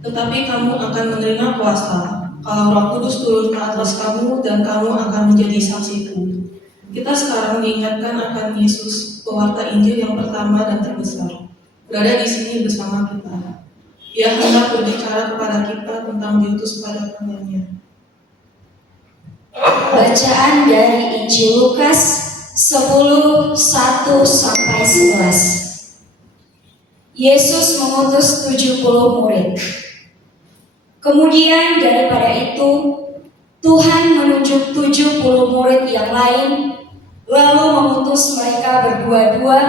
Tetapi kamu akan menerima kuasa kalau Roh Kudus turun ke atas kamu, dan kamu akan menjadi saksiku. Kita sekarang diingatkan akan Yesus, pewarta Injil yang pertama dan terbesar, berada di sini bersama kita. Ia hendak berbicara kepada kita tentang diutus pada temannya. Bacaan dari Injil Lukas 10:1-11. Yesus mengutus 70 murid. Kemudian daripada itu, Tuhan menunjuk 70 murid yang lain, lalu mengutus mereka berdua-dua,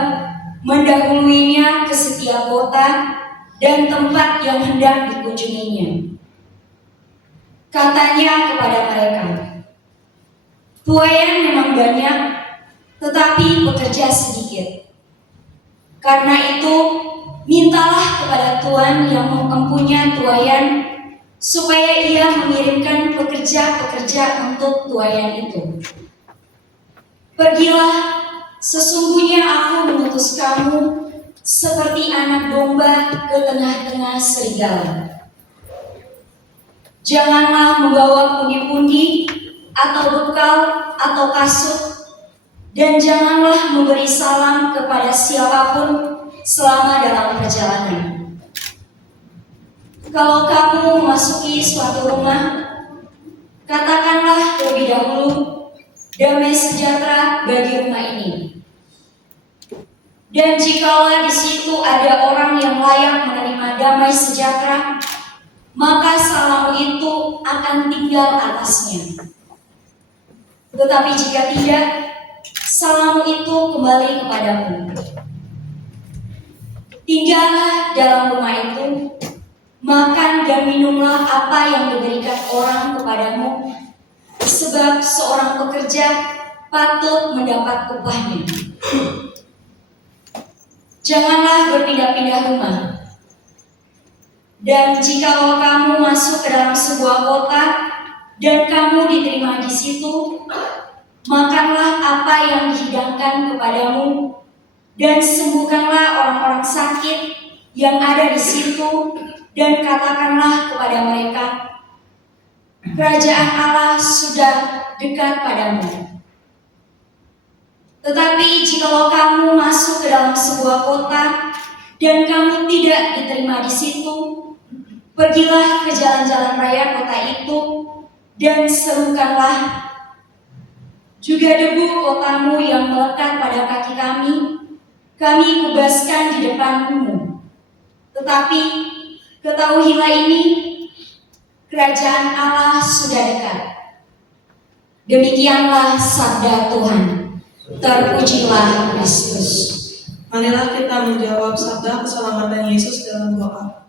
mendahuluinya ke setiap kota dan tempat yang hendak dikunjunginya. Katanya kepada mereka, "Tuaian memang banyak, tetapi pekerja sedikit. Karena itu, mintalah kepada Tuhan yang mempunyai tuaian, supaya Ia mengirimkan pekerja-pekerja untuk tuaian itu. Pergilah, sesungguhnya aku mengutus kamu seperti anak domba ke tengah-tengah serigala. Janganlah membawa pundi-pundi atau bekal atau kasut, dan janganlah memberi salam kepada siapapun selama dalam perjalanan. Kalau kamu memasuki suatu rumah, katakanlah terlebih dahulu, damai sejahtera bagi rumah ini. Dan jikalau di situ ada orang yang layak menerima damai sejahtera, maka salam itu akan tinggal atasnya. Tetapi jika tidak, salam itu kembali kepadamu. Tinggallah dalam rumah itu, makan dan minumlah apa yang diberikan orang kepadamu, sebab seorang pekerja patut mendapat upahnya. Janganlah berpindah-pindah rumah. Dan jikalau kamu masuk ke dalam sebuah kota dan kamu diterima di situ, makanlah apa yang dihidangkan kepadamu, dan sembuhkanlah orang-orang sakit yang ada di situ, dan katakanlah kepada mereka, kerajaan Allah sudah dekat padamu. Tetapi jikalau kamu masuk ke dalam sebuah kota dan kamu tidak diterima di situ, pergilah ke jalan-jalan raya kota itu dan serukanlah, juga debu kotamu yang melekat pada kaki kami kubaskan di depanmu. Tetapi ketahuilah ini, kerajaan Allah sudah dekat. Demikianlah sabda Tuhan. Terpujilah Kristus. Marilah kita menjawab sabda keselamatan Yesus dalam doa.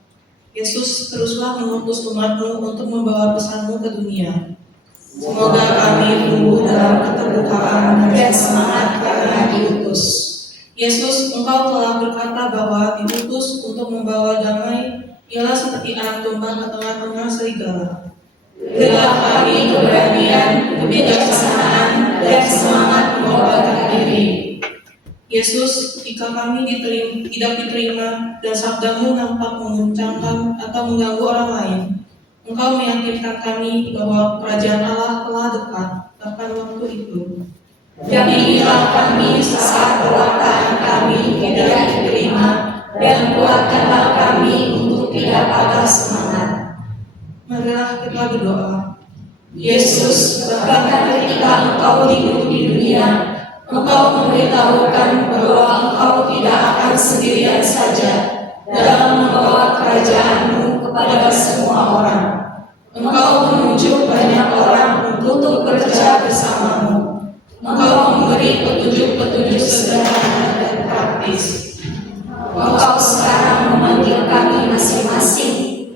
Yesus, teruslah mengutus umat-Mu untuk membawa pesan-Mu ke dunia. Semoga kami tumbuh dalam keterbukaan dan semangat karena diutus. Yesus, Engkau telah berkata bahwa diutus untuk membawa damai ialah seperti anak domba ke tengah-tengah serigala. Berilah kami keberanian, kebijaksanaan, dan semangat mengorbankan diri. Yesus, jika kami tidak diterima dan sabdamu nampak menguncangkan atau mengganggu orang lain, Engkau meyakinkan kami bahwa kerajaan Allah telah dekat bahkan waktu itu. Dampingilah kami saat perkataan kami tidak diterima dan kuatkanlah kami untuk tidak patah semangat. Marilah kita berdoa. Yesus, bahkan ketika Engkau hidup di dunia, Engkau memberitahukan bahwa Engkau tidak akan sendirian saja dalam membawa kerajaan-Mu kepada semua orang. Engkau menunjuk banyak orang untuk bekerja bersama-Mu. Engkau memberi petunjuk-petunjuk sederhana dan praktis. Engkau sekarang memanggil kami masing-masing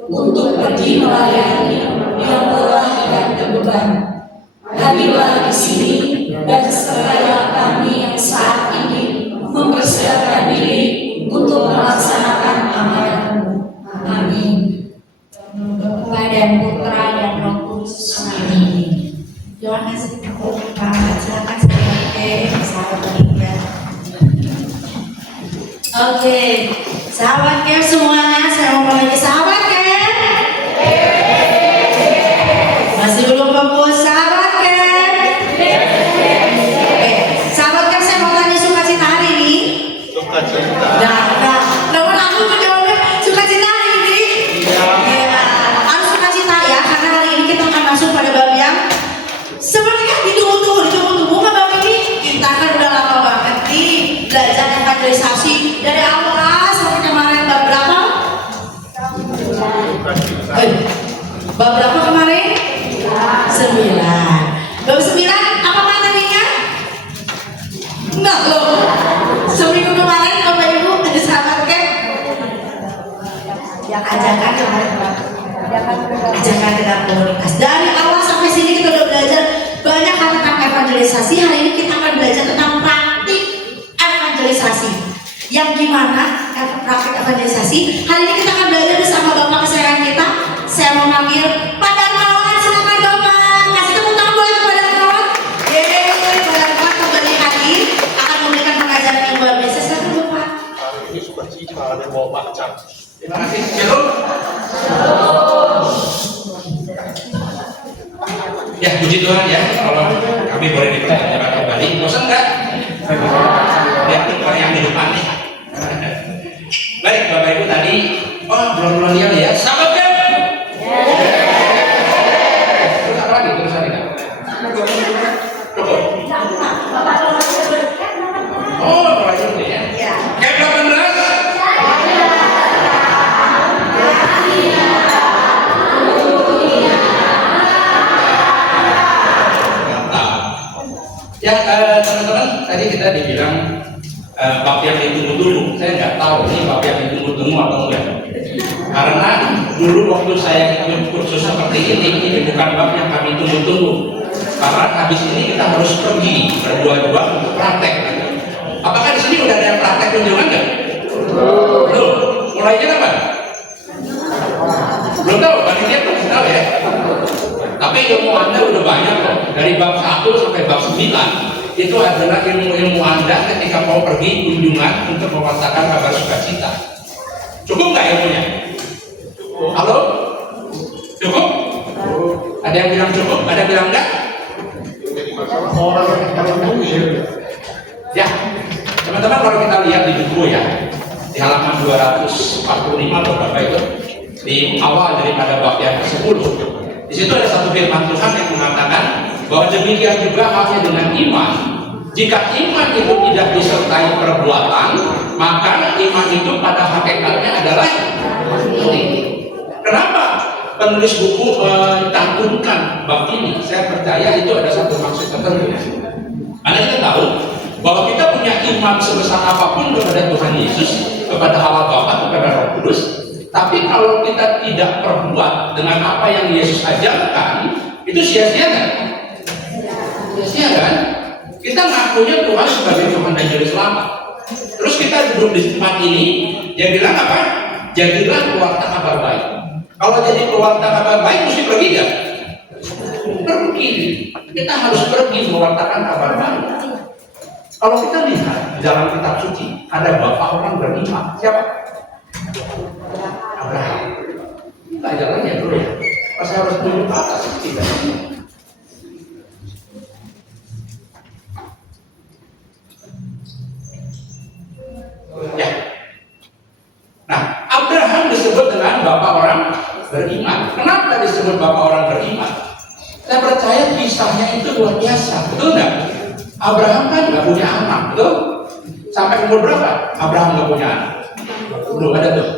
untuk pergi melayani yang lelah dan terbeban. Hadirlah di sini dan sertailah kami yang saat ini mempersiapkan diri untuk melaksanakan amanat-Mu. Amin. Bapa dan Putra dan Roh Kudus. Amin. Terima kasih Pak. Silakan sahabat Maria. Oke, sahabat care semuanya, saya mau lagi sahabat care. Masih belum fokus sahabat care. Oke, sahabat care saya mau tanya sukacita hari ini. Sukacita. Nah, teman aku menjawabnya sukacita hari ini. Iya, harus sukacita ya, karena hari ini kita akan masuk pada bab yang sebenarnya ditunggu-tunggu kan bab ini. Kita kan udah lama banget nih belajar evangelisasi dari awal sampai kemarin bab berapa? Bab berapa kemarin? 9. Bab 9 apa materinya? Enggak loh. Seminggu kemarin Bapak Ibu ada sahabat kan? Ajakan ke dalam komunitas. Dari awal sampai sini kita udah belajar banyak hal tentang evangelisasi. Hari ini kita akan belajar tentang praktik evangelisasi. Yang gimana praktik evangelisasi? Hari ini kita akan belajar bersama Bapak kesayangan kita. Saya mau panggil Pak Darmawan. Silakan Bapak. Kasih tepuk tangan boleh kepada Darmawan. Pak Darmawan kembali hadir akan memberikan pengajaran yang luar biasa. Silakan Bapak. Hari ini sukacita ada bawa bacaan. Terima kasih. Shalom. Ya, puji Tuhan ya. Kalau kami boleh dipercayakan kembali, bosan nggak? Lihat orang yang di depan nih. Baik, Bapak Ibu tadi, belum lihat ya. Sahabat kan? Terus apa lagi? Terus lagi. Cukup. Oh, lanjut ya. Kayak 18. Ya teman-teman, tadi kita dibilang bab yang ditunggu-tunggu. Saya nggak tahu ini bab yang ditunggu-tunggu atau enggak. Karena dulu waktu saya ikut kursus seperti ini bukan bab yang kami tunggu-tunggu. Karena habis ini kita harus pergi berdua-dua untuk praktek. Apakah di sini udah ada yang praktek kunjungan nggak? Belum. Mulainya apa? Belum tahu. Panitia belum tahu ya. Tapi ilmu Anda udah banyak kok. Dari bab 1 sampai bab 9 itu adalah ilmu-ilmu Anda ketika mau pergi kunjungan untuk mewartakan kabar sukacita. Cukup nggak ilmunya? Halo? Cukup? Ada yang bilang cukup? Ada yang bilang enggak? Orang yang kalau Ya, teman-teman kalau kita lihat di buku ya, di halaman 245 atau berapa itu, di awal daripada bab yang ke-10, di situ ada satu firman Tuhan yang mengatakan bahwa demikian juga halnya dengan iman. Jika iman itu tidak disertai perbuatan, maka iman itu pada hakikatnya adalah mati. Kenapa penulis buku mencantumkan bab ini? Saya percaya itu ada satu maksud tertentu. Karena kita tahu bahwa kita punya iman sebesar apapun kepada Tuhan Yesus, kepada Allah Bapa, kepada Roh Kudus. Tapi kalau kita tidak perbuat dengan apa yang Yesus ajarkan, Itu sia-sia kan? Sia-sia kan? Kita ngakunya Tuhan sebagai Tuhan dan Juru Selamat. Terus kita duduk di tempat ini, dia bilang apa? Jadilah pewarta kabar baik. Kalau jadi pewarta kabar baik, mesti pergi nggak? Pergi. Kita harus pergi mewartakan kabar baik. Kalau kita lihat di dalam kitab suci, ada bapak orang beriman. Siapa? Abraham. Kita jalannya dulu ya. Pas harus tunjuk atas kita. Ya. Nah, Abraham disebut dengan bapak orang beriman. Kenapa disebut bapak orang beriman? Saya percaya kisahnya itu luar biasa, betul nggak? Abraham kan nggak punya anak, betul? Sampai umur berapa? Abraham nggak punya anak. Belum ada tuh.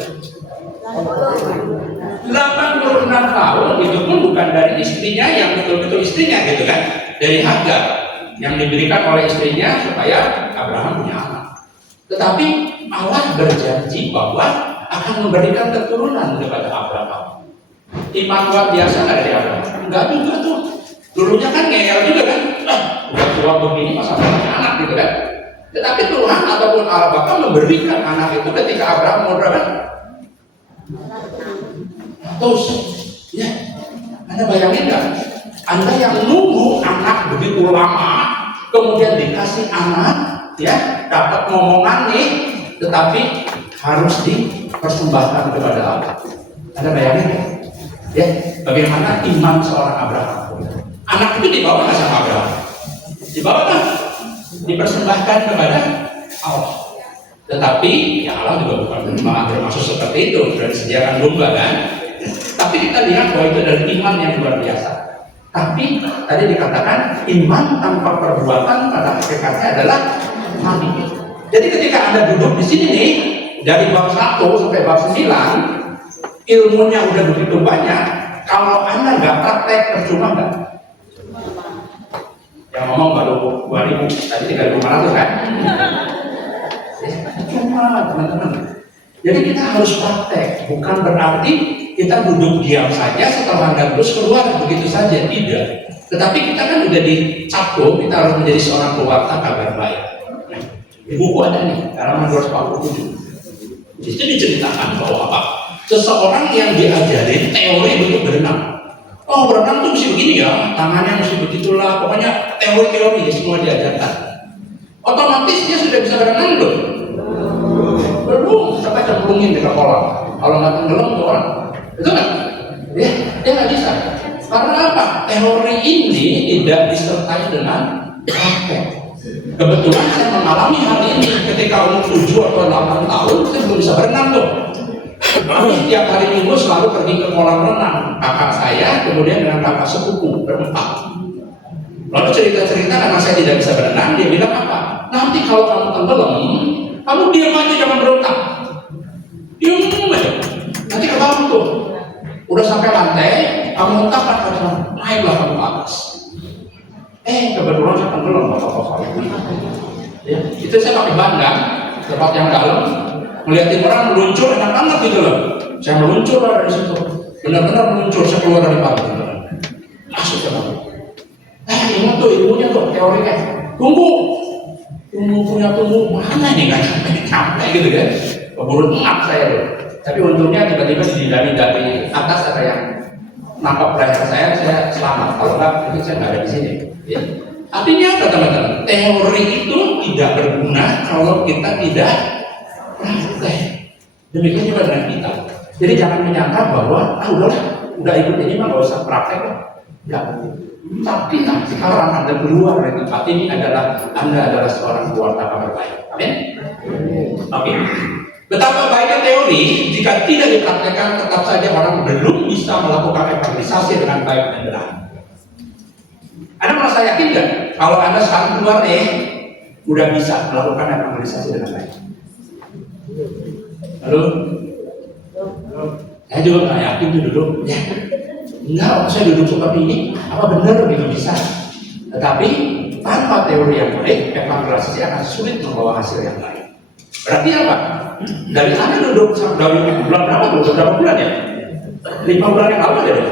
86 tahun itu pun bukan dari istrinya yang betul-betul istrinya gitu kan, dari Hagar yang diberikan oleh istrinya supaya Abraham punya anak. Tetapi Allah berjanji bahwa akan memberikan keturunan kepada Abraham. Iman luar biasa nggak dari Abraham? Enggak juga tuh. Dulunya kan ngeyel juga kan, udah tua begini masa punya anak gitu kan. Tetapi Tuhan ataupun Allah Bapa memberikan anak itu ketika Abraham umur berapa? Terus, ya, Anda bayangin nggak? Anda yang nunggu anak begitu lama, kemudian dikasih anak, ya, dapat ngomongan nih, tetapi harus dipersembahkan kepada Allah. Anda bayangin nggak? Ya, bagaimana iman seorang Abraham? Anak itu dibawa nggak sama Abraham? Dibawa kan? Dipersembahkan kepada Allah. Tetapi ya Allah juga bukan bermaksud seperti itu, sudah disediakan domba kan. Tapi kita lihat bahwa itu adalah iman yang luar biasa. Tapi tadi dikatakan iman tanpa perbuatan pada hakikatnya adalah mati. Jadi ketika Anda duduk di sini nih, dari bab 1 sampai bab 9, ilmunya udah begitu banyak. Kalau Anda nggak praktek, percuma nggak? Yang ngomong baru 2.000, tadi 3.500 kan? Cuma teman-teman. Jadi kita harus praktek, bukan berarti kita duduk diam saja setelah Anda terus keluar begitu saja, tidak. Tetapi kita kan udah dicap tuh, kita harus menjadi seorang pewarta kabar baik. Nah, di buku ada nih, halaman 247. Di situ diceritakan bahwa apa? Seseorang yang diajarin teori bentuk berenang. Oh, berenang tuh mesti begini ya, tangannya mesti begitulah, pokoknya teori-teori semua diajarkan. Otomatis dia sudah bisa berenang belum? Belum, sampai cemplungin di kolam. Kalau nggak tenggelam tuh orang, betul nggak? Ya, dia nggak bisa. Karena apa? Teori ini tidak disertai dengan praktek. Kebetulan saya mengalami hal ini ketika umur 7 atau 8 tahun, saya belum bisa berenang tuh. Tiap hari Minggu selalu pergi ke kolam renang. Kakak saya, kemudian dengan kakak sepupu berempat. Lalu cerita-cerita karena saya tidak bisa berenang, dia bilang apa? Nanti kalau kamu tenggelam, kamu diam aja, jangan berontak. Diam aja. Nanti ke bawah tuh. Udah sampai lantai, kamu hentakkan kaca, naiklah kamu ke atas. Kebetulan saya tenggelam, bapak-bapak. Ya, itu saya pakai bandang, tempat yang dalam. Melihatin orang meluncur enak banget gitu loh. Saya meluncur dari situ, benar-benar meluncur, saya keluar dari batu. Masuk ke bawah. Ingat tuh ilmunya tuh, teorinya. Tunggu punya tunggu mana nih kan sampai gitu kan. Keburu tengah saya tuh. Tapi untungnya tiba-tiba dari atas ada yang nangkap leher saya selamat. Kalau enggak, mungkin saya nggak ada di sini. Ya. Artinya apa teman-teman? Teori itu tidak berguna kalau kita tidak praktek. Demikian juga dengan kita. Jadi jangan menyangka bahwa udah ikut ini mah nggak usah praktek kok. Enggak. Tapi sekarang Anda keluar dari tempat ini Anda adalah seorang pewarta kabar baik. Amin. Oke. Betapa baiknya teori jika tidak dipraktekkan, tetap saja orang belum bisa melakukan evangelisasi dengan baik dan benar. Anda merasa yakin nggak kalau Anda sekarang keluar udah bisa melakukan evangelisasi dengan baik? Halo? Saya juga nggak yakin tuh duduk. Ya. Enggak, saya duduk seperti ini, apa benar gitu bisa? Tetapi tanpa teori yang baik, evangelisasi akan sulit membawa hasil yang baik. Berarti apa? Dari Anda duduk dari bulan berapa tuh? Berapa bulan ya? 5 bulan yang lalu ya dong?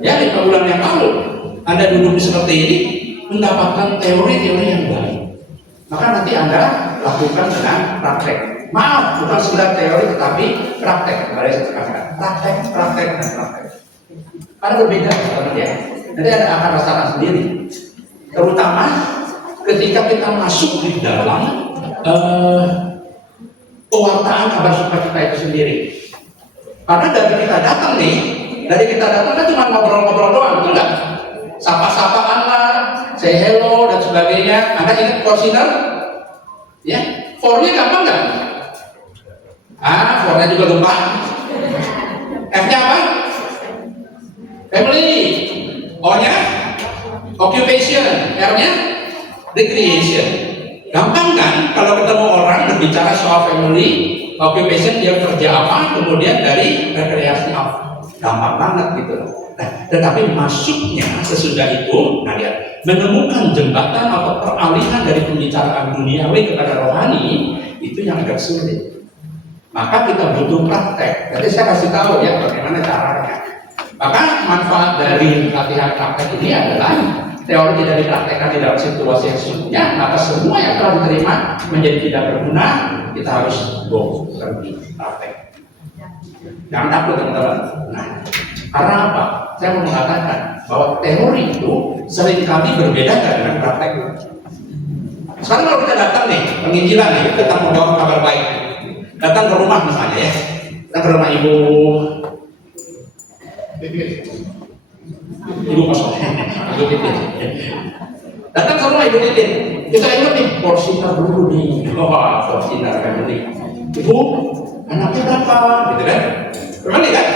Ya, 5 bulan yang lalu Anda duduk seperti ini mendapatkan teori-teori yang baik. Maka nanti Anda lakukan dengan praktek. Maaf, bukan sekedar teori tetapi praktek. Mari saya tekankan, praktek, praktek, dan praktek. Karena berbeda, teman-teman ya. Nanti Anda akan rasakan sendiri. Terutama ketika kita masuk di dalam pewartaan kabar sukacita itu sendiri. Karena dari kita datang kan cuma ngobrol-ngobrol doang, betul nggak? Sapa-sapaan lah, say hello dan sebagainya. Anda ingat Forsinar? Ya, for-nya gampang nggak? For-nya juga lupa. F-nya apa? Family. O-nya? Occupation. R-nya? Recreation. Gampang kan kalau ketemu orang berbicara soal family, occupation, dia kerja apa, kemudian dari rekreasi apa. Gampang banget gitu loh. Nah, tetapi masuknya sesudah itu, nah lihat, menemukan jembatan atau peralihan dari pembicaraan duniawi kepada rohani, itu yang agak sulit. Maka kita butuh praktek. Jadi saya kasih tahu ya bagaimana caranya. Maka manfaat dari latihan praktek ini adalah teori tidak dipraktekkan di dalam situasi yang sesungguhnya, maka semua yang telah diterima menjadi tidak berguna. Kita harus pergi praktek. Jangan takut teman-teman. Nah, karena apa? Saya mau mengatakan bahwa teori itu seringkali berbeda dengan praktek. Sekarang kalau kita datang nih, penginjilan nih, kita membawa kabar baik. Datang ke rumah misalnya ya, datang ke rumah ibu kosong, ibu Titin. Datang ke rumah ibu Titin, kita ingat nih porsinya dulu nih, porsinya kan ini. Ibu, anaknya berapa? Gitu kan? Memang kan?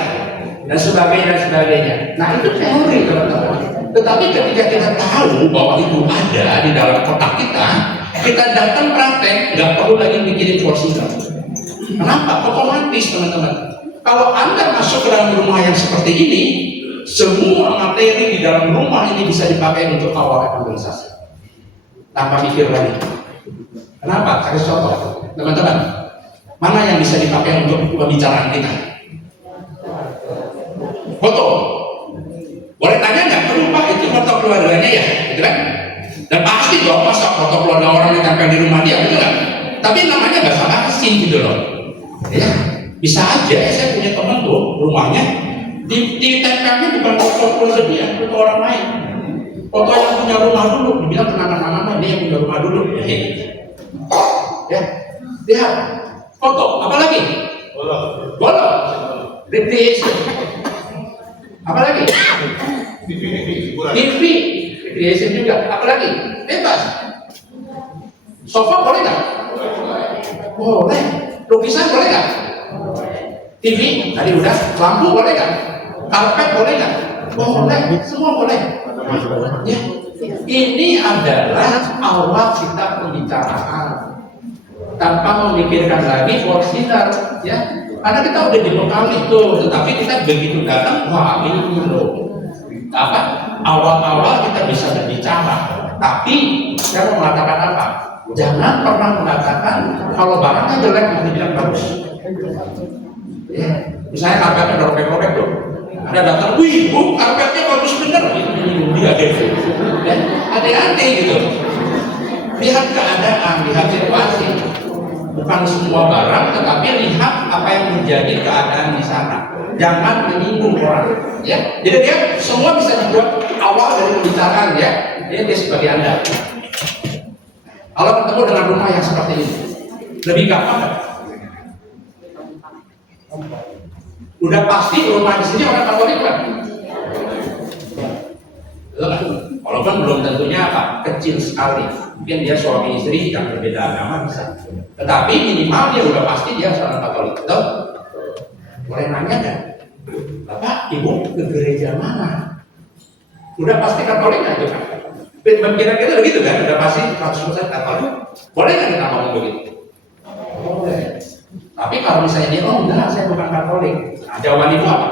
Dan sebagainya. Nah itu teori teman-teman. Tetapi ketika kita tahu bahwa itu ada di dalam kotak kita datang praktek, nggak perlu lagi mikirin porsinya. Kenapa? Otomatis teman-teman. Kalau Anda masuk ke dalam rumah yang seperti ini, semua materi di dalam rumah ini bisa dipakai untuk awal evangelisasi tanpa mikir lagi. Kenapa? Kasih contoh, teman-teman. Mana yang bisa dipakai untuk pembicaraan kita? Foto. Boleh tanya nggak? Lupa itu foto keluarganya ya, gitu kan? Dan pasti dong masa foto keluarga orang yang tempel di rumah dia, betul kan? Tapi namanya nggak salah asin gitu loh. Ya, bisa aja. Saya punya teman tuh rumahnya di tempelnya bukan foto keluarga dia, foto orang lain. Foto yang punya rumah dulu, dibilang kenangan mama dia yang punya rumah dulu. Ya, lihat foto, apa lagi? Bola, recreation. Apa lagi? TV, recreation juga. Apa lagi? Bebas. Sofa boleh nggak? Boleh. Lukisan boleh nggak? TV tadi udah. Lampu boleh nggak? Karpet boleh nggak? Boleh. Semua boleh. Ya. Ini adalah awal kita pembicaraan tanpa memikirkan lagi porsinar, ya. Karena kita udah dibekali tuh, tetapi kita begitu datang, wah ini loh. Apa? Awal-awal kita bisa berbicara, tapi saya mau mengatakan apa? Jangan pernah mengatakan kalau barangnya jelek mau dibilang bagus. Ya. Misalnya karpetnya udah robek-robek tuh, ada datang, wih bu karpetnya bagus bener, dia deh. Ya, hati-hati gitu. Lihat keadaan, lihat situasi. Bukan semua barang, tetapi lihat apa yang menjadi keadaan di sana. Jangan menyinggung orang. Ya, jadi dia semua bisa dibuat awal dari pembicaraan ya. Ini dia sebagai Anda. Kalau ketemu dengan rumah yang seperti ini, lebih gampang nggak? Udah pasti rumah di sini orang Katolik kan? Walaupun belum tentunya apa, kecil sekali. Mungkin dia suami istri yang berbeda agama bisa. Tetapi minimal dia udah pasti dia seorang Katolik. Betul? Boleh nanya kan? Bapak, Ibu ke gereja mana? Udah pasti Katolik nggak itu kan? Kira-kira begitu kan? Udah pasti 100% Katolik. Boleh nggak kita ngomong begitu? Boleh. Tapi kalau misalnya dia, oh enggak, saya bukan Katolik. Nah, jawaban Ibu apa?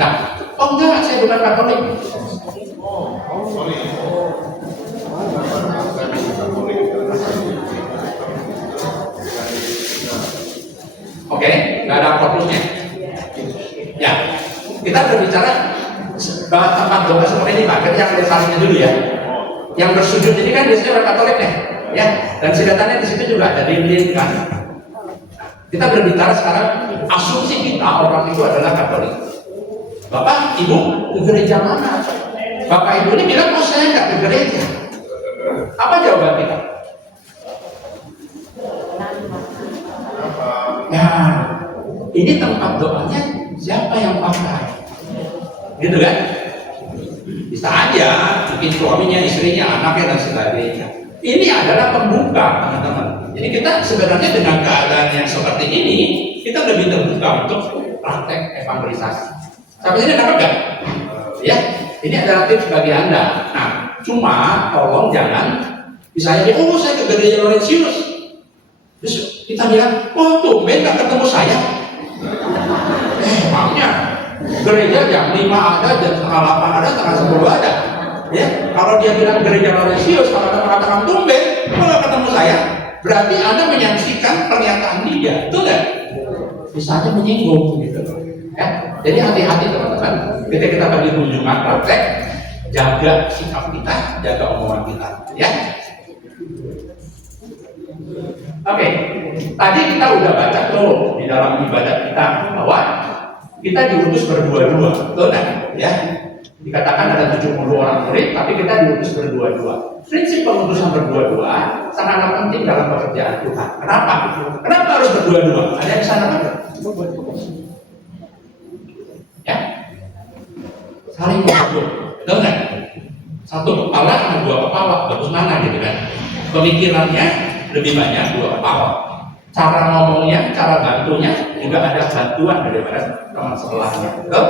Nah, oh enggak, saya bukan Katolik. Oke, nggak ada fokusnya. Ya, Kita berbicara tempat doa seperti ini Pak, yang depannya dulu ya. Yang bersujud ini kan biasanya orang Katolik nih, ya. Dan sedotannya di situ juga ada lilin kan. Kita berbicara sekarang asumsi kita orang itu adalah Katolik. Bapak, Ibu ke gereja mana? Bapak Ibu ini bilang, oh saya nggak ke gereja. Apa jawaban kita? Nah, ini tempat doanya siapa yang pakai? Gitu kan? Bisa aja, mungkin suaminya, istrinya, anaknya dan sebagainya. Ini adalah pembuka, teman-teman. Jadi kita sebenarnya dengan keadaan yang seperti ini, kita lebih terbuka untuk praktek evangelisasi. Sampai sini dapat nggak? Ya, ini adalah tips bagi Anda. Nah, cuma tolong jangan misalnya, oh saya ke gereja Laurentius, terus kita bilang, oh tuh, nggak ketemu saya. Emangnya gereja jam 5 ada, jam setengah 8 ada, setengah 10 ada. Ya, kalau dia bilang gereja Laurentius, kalau Anda mengatakan tumben, kalau ketemu saya, berarti Anda menyaksikan pernyataan dia, betul nggak? Misalnya menyinggung gitu loh. Ya, jadi hati-hati teman-teman. Ketika kita bagi kunjungan praktek, jaga sikap kita, jaga omongan kita. Ya. Oke, tadi kita udah baca tuh di dalam ibadat kita bahwa kita diutus berdua-dua, betul kan? Ya, dikatakan ada 70 orang murid, tapi kita diutus berdua-dua. Prinsip pengutusan berdua-dua sangat penting dalam pekerjaan Tuhan. Kenapa? Kenapa harus berdua-dua? Ada yang bisa nambah? Ya, saling mendukung, betul kan? Satu kepala sama dua kepala, bagus mana gitu kan? Pemikirannya lebih banyak dua kepala. Cara ngomongnya, cara bantunya juga ada bantuan daripada teman sebelahnya. Betul?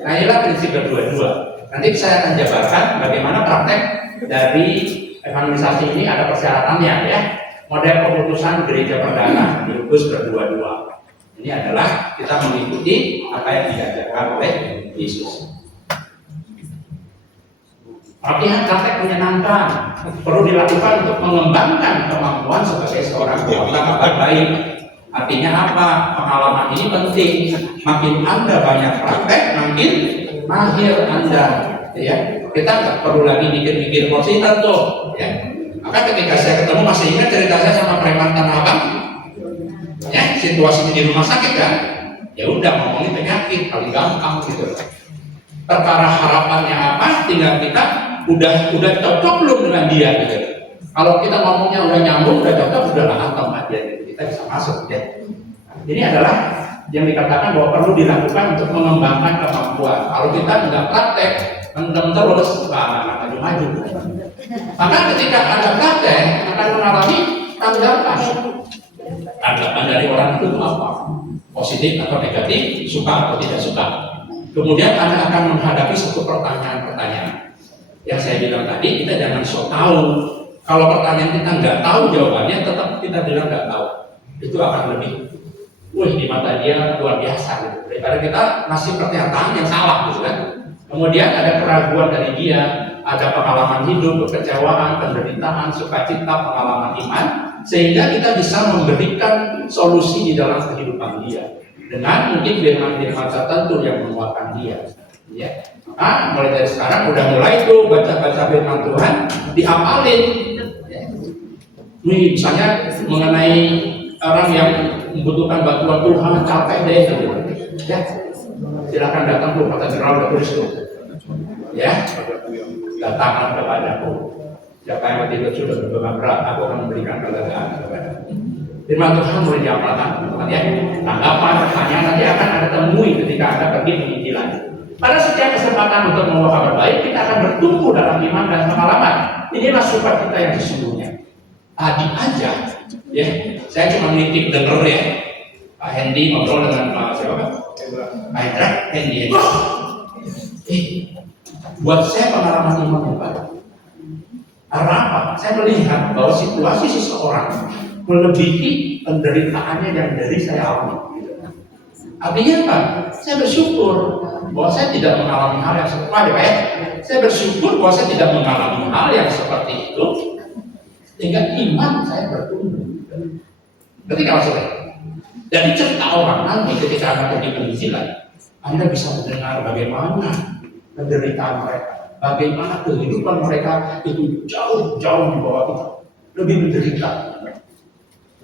Nah inilah prinsip berdua-dua. Nanti saya akan jabarkan bagaimana praktek dari evangelisasi ini ada persyaratannya ya. Model pengutusan gereja perdana diutus berdua-dua. Ini adalah kita mengikuti apa yang diajarkan oleh Yesus. Latihan praktek menyenangkan perlu dilakukan untuk mengembangkan kemampuan sebagai seorang pewarta kabar baik. Artinya apa? Pengalaman ini penting. Makin Anda banyak praktek, makin mahir Anda. Ya, kita nggak perlu lagi mikir-mikir porsi tuh. Ya. Maka ketika saya ketemu masih ingat cerita saya sama preman Tanah Abang. Ya, situasi di rumah sakit kan? Ya udah ngomongin penyakit paling gampang gitu. Perkara harapannya apa? Tinggal kita udah cocok belum dengan dia gitu. Kalau kita ngomongnya udah nyambung, udah cocok, udah lah atau aja gitu. Kita bisa masuk ya. Ini adalah yang dikatakan bahwa perlu dilakukan untuk mengembangkan kemampuan. Kalau kita nggak praktek, mendem terus, nggak akan maju-maju. Maka ketika ada praktek, akan mengalami tanggapan. Tanggapan dari orang itu apa? Positif atau negatif, suka atau tidak suka. Kemudian Anda akan menghadapi satu pertanyaan-pertanyaan. Yang saya bilang tadi, kita jangan sok tahu. Kalau pertanyaan kita nggak tahu jawabannya, tetap kita bilang nggak tahu. Itu akan lebih, di mata dia luar biasa gitu. Daripada kita ngasih pernyataan yang salah gitu kan. Kemudian ada keraguan dari dia, ada pengalaman hidup, kekecewaan, penderitaan, sukacita, pengalaman iman, sehingga kita bisa memberikan solusi di dalam kehidupan dia dengan mungkin firman-firman tertentu yang menguatkan dia. Ya, maka mulai dari sekarang udah mulai tuh baca-baca firman Tuhan, dihafalin. Ya. Nih, misalnya mengenai orang yang membutuhkan bantuan Tuhan, capek deh, gitu. Ya, silakan datang ke katedral udah tulis tuh. Ya, datanglah kepadaku. Siapa yang tidak sudah berbeban berat, aku akan memberikan kelegaan kepada. Firman Tuhan mulai diamalkan, teman-teman ya. Tanggapan, pertanyaan nanti akan Anda temui ketika Anda pergi penginjilan. Pada setiap kesempatan untuk membawa kabar baik, kita akan bertumbuh dalam iman dan pengalaman. Inilah sukacita yang sesungguhnya. Tadi aja, ya, saya cuma nitip denger ya. Pak Hendy ngobrol dengan Pak siapa? Pak Hendra, Hendy. Buat saya pengalaman iman yang baru. Karena apa? Saya melihat bahwa situasi seseorang melebihi penderitaannya yang dari saya alami. Artinya apa? Saya bersyukur bahwa saya tidak mengalami hal yang seperti itu. Saya bersyukur bahwa saya tidak mengalami hal yang seperti itu, sehingga iman saya bertumbuh. Ketika maksudnya, dari cerita orang nanti ketika Anda pergi penginjilan, Anda bisa mendengar bagaimana penderitaan mereka, bagaimana kehidupan mereka itu jauh-jauh di bawah kita, lebih menderita.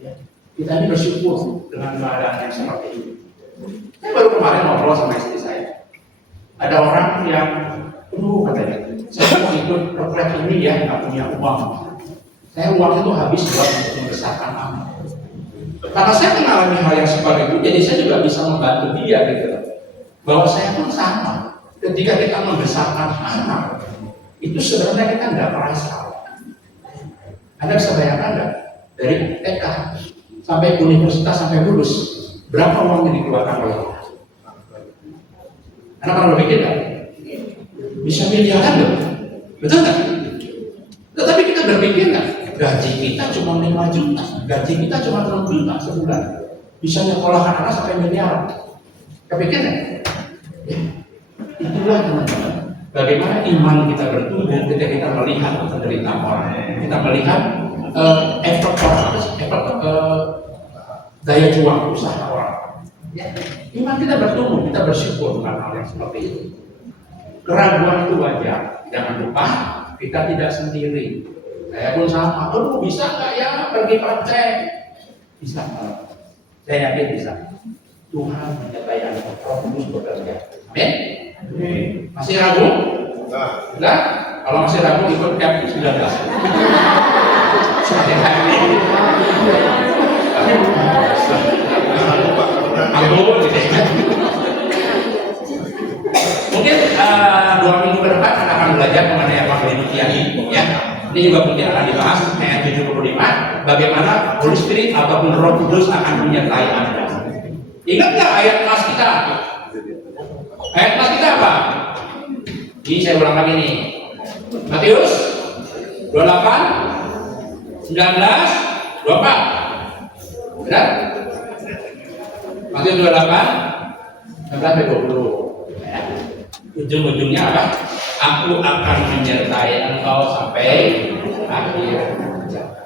Ya. Kita ini bersyukur dengan keadaan yang seperti ini. Saya baru kemarin ngobrol sama istri saya. Ada orang yang, katanya, saya mau ikut proyek ini ya, nggak punya uang. Saya uang itu habis buat membesarkan anak. Karena saya mengalami hal yang seperti itu, jadi saya juga bisa membantu dia gitu. Bahwa saya pun sama. Ketika kita membesarkan anak, itu sebenarnya kita nggak merasa. Anda bisa bayangkan nggak? Dari TK sampai universitas sampai lulus, berapa uang yang dikeluarkan oleh orang? Anda pernah berpikir nggak? Bisa miliaran loh, betul nggak? Tetapi kita berpikir nggak? Gaji kita cuma 5 juta, gaji kita cuma 6 juta sebulan. Bisa nyekolahkan anak sampai miliaran. Kepikir nggak? Ya. Itulah teman-teman, bagaimana iman kita bertumbuh ketika kita melihat penderitaan orang, kita melihat efek orang, daya juang usaha orang. Ya. Iman kita bertumbuh, kita bersyukur dengan hal yang seperti itu. Keraguan itu wajar, jangan lupa kita tidak sendiri. Saya pun sama, bisa nggak ya pergi praktek? Bisa, saya yakin bisa. Tuhan menyertai Anda, Roh Kudus bekerja. Amin. Masih ragu? Enggak? Kalau masih ragu ikut camp 19. Seperti hari ini. Aku gitu ya. Mungkin 2 minggu ke depan kita akan belajar mengenai apa penelitian ini, ya. Ini juga mungkin akan dibahas ayat 75, bagaimana Holy Spirit ataupun Roh Kudus akan menyertai Anda. Ingat nggak ayat kelas kita? Ayat kelas kita apa? Ini saya ulang lagi nih. Matius 28, 19, 24. Benar? Matius 28, 19, 20. Ya. Ujung-ujungnya apa? Aku akan menyertai engkau sampai akhir zaman.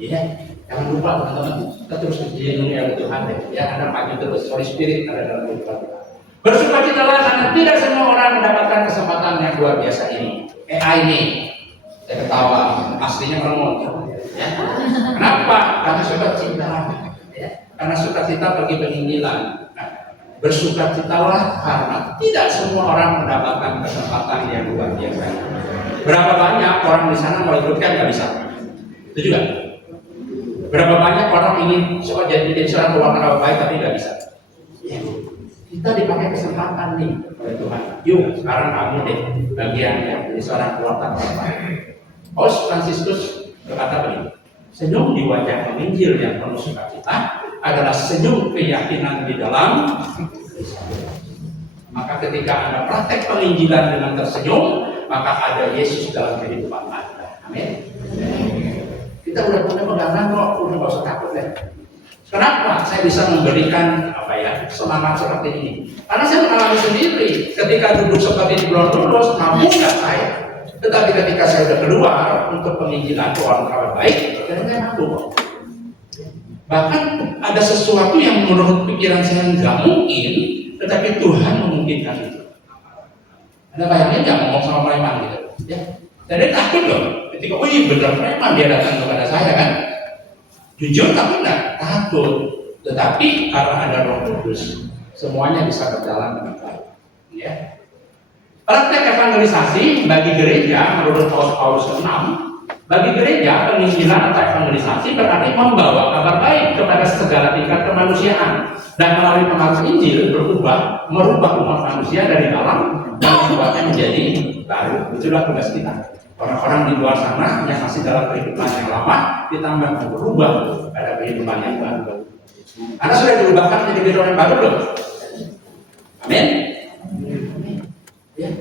Iya, jangan lupa teman-teman. Kita terus dilindungi oleh Tuhan ya. Anda maju terus. Holy Spirit ada dalam kehidupan kita. Bersukacitalah karena tidak semua orang mendapatkan kesempatan yang luar biasa ini. ini, saya ketawa. Aslinya ngomong. Ya. Kenapa? Karena sukacita. Ya. Karena sukacita bagi penginjilan. Bersukacitalah karena tidak semua orang mendapatkan kesempatan yang luar biasa. Berapa banyak orang di sana mau ikutkan nggak bisa? Itu juga. Berapa banyak orang ingin jadi seorang pewarta baik tapi nggak bisa? Ya. Kita dipakai kesempatan nih oleh Tuhan. Yuk sekarang kamu deh bagian yang jadi seorang pewarta baik. Paus Fransiskus berkata begini, senyum di wajah penginjil yang penuh sukacita adalah senyum keyakinan di dalam. Maka ketika Anda praktek penginjilan dengan tersenyum, maka ada Yesus dalam kehidupan Anda. Amin. Kita udah punya pegangan kok, udah nggak usah takut ya. Kenapa saya bisa memberikan semangat seperti ini? Karena saya mengalami sendiri. Ketika duduk seperti ini belum lulus, mampu nggak saya? Tetapi ketika saya sudah keluar untuk penginjilan kawan-kawan baik, saya mampu. Bahkan ada sesuatu yang menurut pikiran saya nggak mungkin, tetapi Tuhan memungkinkan itu. Anda bayangin nggak ngomong sama preman gitu? Ya, jadi takut loh. Ketika, oh iya benar preman dia datang kepada saya kan? Jujur tapi nggak takut. Tetapi karena ada Roh Kudus, semuanya bisa berjalan dengan baik. Ya. Praktek evangelisasi bagi gereja menurut Paulus 6, bagi gereja penginjilan atau evangelisasi berarti membawa kabar baik kepada segala tingkat kemanusiaan dan melalui pengaruh Injil merubah umat manusia dari dalam dan membuatnya menjadi baru. Itulah tugas kita. Orang-orang di luar sana yang masih dalam kehidupan yang lama ditambah berubah pada kehidupan yang baru. Anda sudah dirubahkan menjadi kehidupan yang baru loh. Amin. Ya.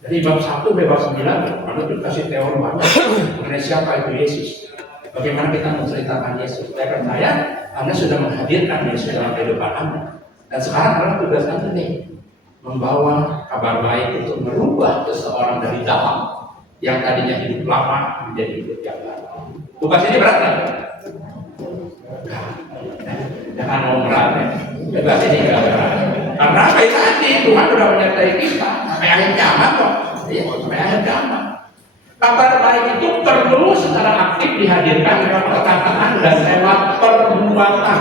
Dari bab 1 sampai bab 9 Anda dikasih teori banyak mengenai siapa itu Yesus. Bagaimana kita menceritakan Yesus. Saya percaya Anda sudah menghadirkan Yesus dalam kehidupan Anda. Dan sekarang adalah tugas Anda nih, membawa kabar baik untuk merubah seseorang dari dalam yang tadinya hidup lama menjadi hidup yang baru. Tugas ini berat kan? Jangan mau berat ya. Tugas ini nggak berat. Karena Karena kayak tadi Tuhan sudah menyertai kita sampai akhir zaman kok. Iya, sampai akhir zaman. Kabar baik itu perlu secara aktif dihadirkan lewat perkataan dan lewat perbuatan.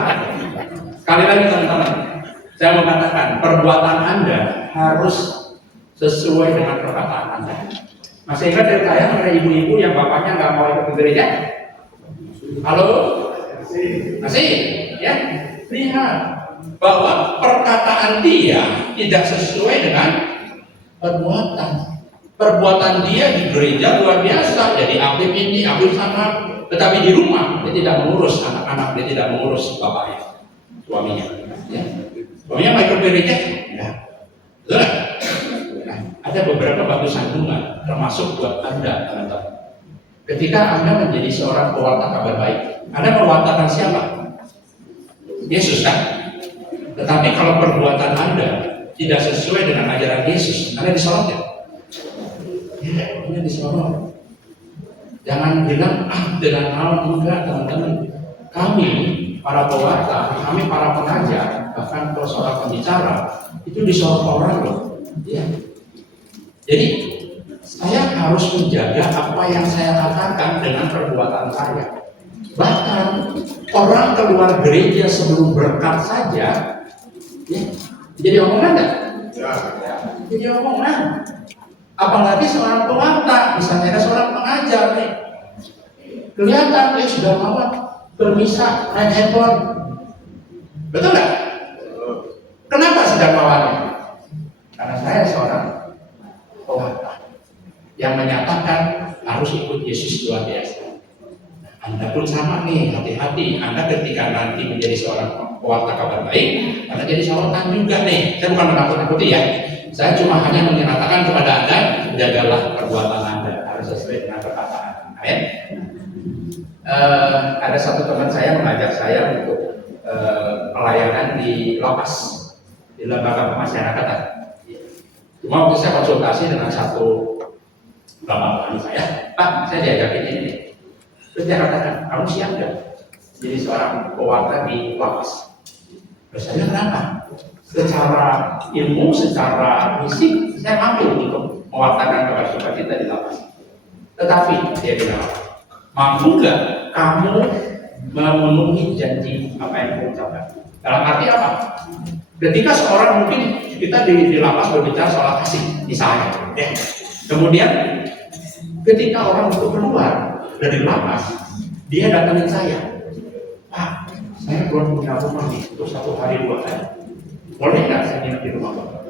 Sekali lagi teman-teman, saya mau katakan perbuatan Anda harus sesuai dengan perkataan Anda. Masih ingat cerita saya mengenai ibu-ibu yang bapaknya nggak mau ikut ke gereja? Halo? Masih? Ya? Lihat bahwa perkataan dia tidak sesuai dengan perbuatan. Perbuatan dia di gereja luar biasa, jadi aktif ini, aktif sana, tetapi di rumah dia tidak mengurus anak-anak, dia tidak mengurus bapaknya, suaminya. Ya. Suaminya mau ikut gereja? Ya. Betul? Nah, ada beberapa batu sandungan, termasuk buat Anda, teman-teman. Ketika Anda menjadi seorang pewarta kabar baik, Anda mewartakan siapa? Yesus kan? Tetapi kalau perbuatan Anda tidak sesuai dengan ajaran Yesus, Anda disorot ya? Ya, Anda disorot. Jangan bilang, dengan hal enggak, teman-teman. Kami, para pewarta, kami para pengajar, bahkan kalau seorang pembicara, itu disorot orang loh. Ya. Jadi, saya harus menjaga apa yang saya katakan dengan perbuatan saya. Bahkan orang keluar gereja sebelum berkat saja, ya, jadi omongan enggak? Ya. Jadi omongan. Apalagi seorang pewarta, misalnya ada seorang pengajar nih, kelihatan dia sudah mau bermisa main handphone, betul nggak? Kenapa sedang bawaannya? Karena saya seorang pewarta yang menyatakan harus ikut Yesus luar biasa. Anda pun sama nih, hati-hati. Anda ketika nanti menjadi seorang pewarta kabar baik, Anda jadi sorotan juga nih. Saya bukan menakut-nakuti ya. Saya cuma hanya menyatakan kepada Anda, jagalah perbuatan Anda harus sesuai dengan perkataan. Amin. Ada satu teman saya mengajak saya untuk pelayanan di lapas, di lembaga pemasyarakatan. Cuma waktu saya konsultasi dengan satu bapak saya, Pak, saya diajakin ini. Terus dia katakan, kamu siap nggak jadi seorang pewarta di lapas? Terus saya, kenapa? Secara ilmu, secara fisik, saya mampu untuk mewartakan kabar sukacita di lapas. Tetapi dia bilang, mampu nggak kamu memenuhi janji apa yang kamu ucapkan? Dalam arti apa? Ketika seorang mungkin kita di lapas berbicara soal kasih, misalnya, ya. Kemudian ketika orang itu keluar dari lapas, dia datangin saya, Pak, saya belum punya rumah nih untuk 1 hari 2 hari. Boleh nggak saya nginep di rumah Bapak?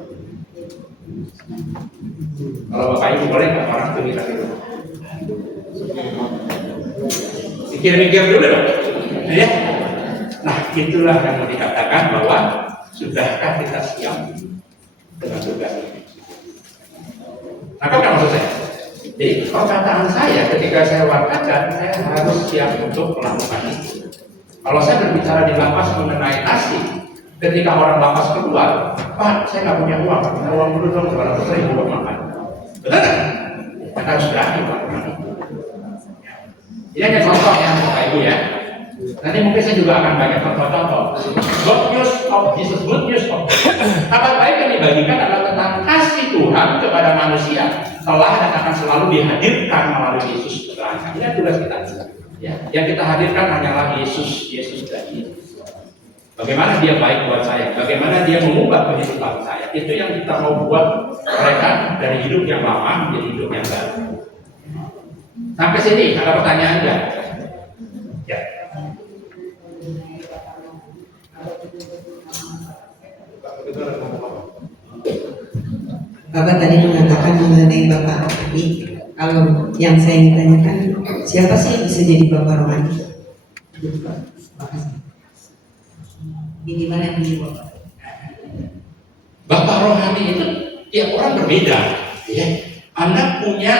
Kalau Bapak Ibu boleh nggak orang itu nginep di rumah? Mikir-mikir dulu dong, ya. Nah, itulah yang mau dikatakan bahwa sudahkah kita siap dengan tugas ini? Nah, kan maksud saya? Jadi perkataan saya ketika saya wartakan, saya harus siap untuk melakukan itu. Kalau saya berbicara di lapas mengenai nasi, ketika orang lapas keluar, Pak, saya nggak punya uang dulu dong, 200.000 buat makan. Betul kan? Kita harus berani Pak. Ini hanya contoh ya, Bapak Ibu ya. Nanti mungkin saya juga akan banyak contoh-contoh. Good news of Jesus, good news of Jesus. Kabar baik yang dibagikan adalah tentang kasih Tuhan kepada manusia telah dan akan selalu dihadirkan melalui Yesus Tuhan. Ini tugas kita. Ya, yang kita hadirkan hanyalah Yesus tadi. Bagaimana dia baik buat saya, bagaimana dia mengubah kehidupan saya. Itu yang kita mau buat mereka dari hidup yang lama menjadi hidup yang baru. Sampai sini ada pertanyaan enggak? Ya. Bapak tadi mengatakan mengenai Bapak tadi, kalau yang saya ingin tanyakan, siapa sih yang bisa jadi Bapak rohani? Ini mana yang bisa Bapak? Bapak rohani itu tiap orang berbeda, ya. Anda punya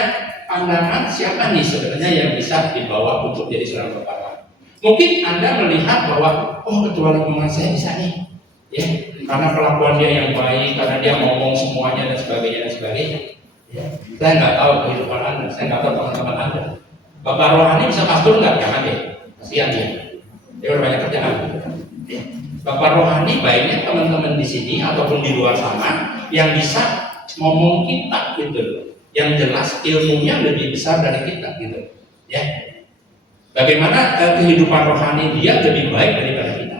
pandangan siapa nih sebenarnya yang bisa dibawa untuk jadi seorang bapak rohani. Mungkin Anda melihat bahwa, oh ketua lingkungan saya bisa nih, ya, karena kelakuan dia yang baik, karena dia ngomong semuanya dan sebagainya. Ya. Saya nggak tahu kehidupan Anda, saya nggak tahu teman-teman Anda. Bapak rohani bisa pastor nggak? Jangan deh, kasihan dia. Dia udah banyak kerjaan. Ya. Bapak rohani baiknya teman-teman di sini ataupun di luar sana yang bisa ngomong kita gitu, yang jelas ilmunya lebih besar dari kita gitu, ya. Bagaimana kehidupan rohani dia lebih baik daripada kita.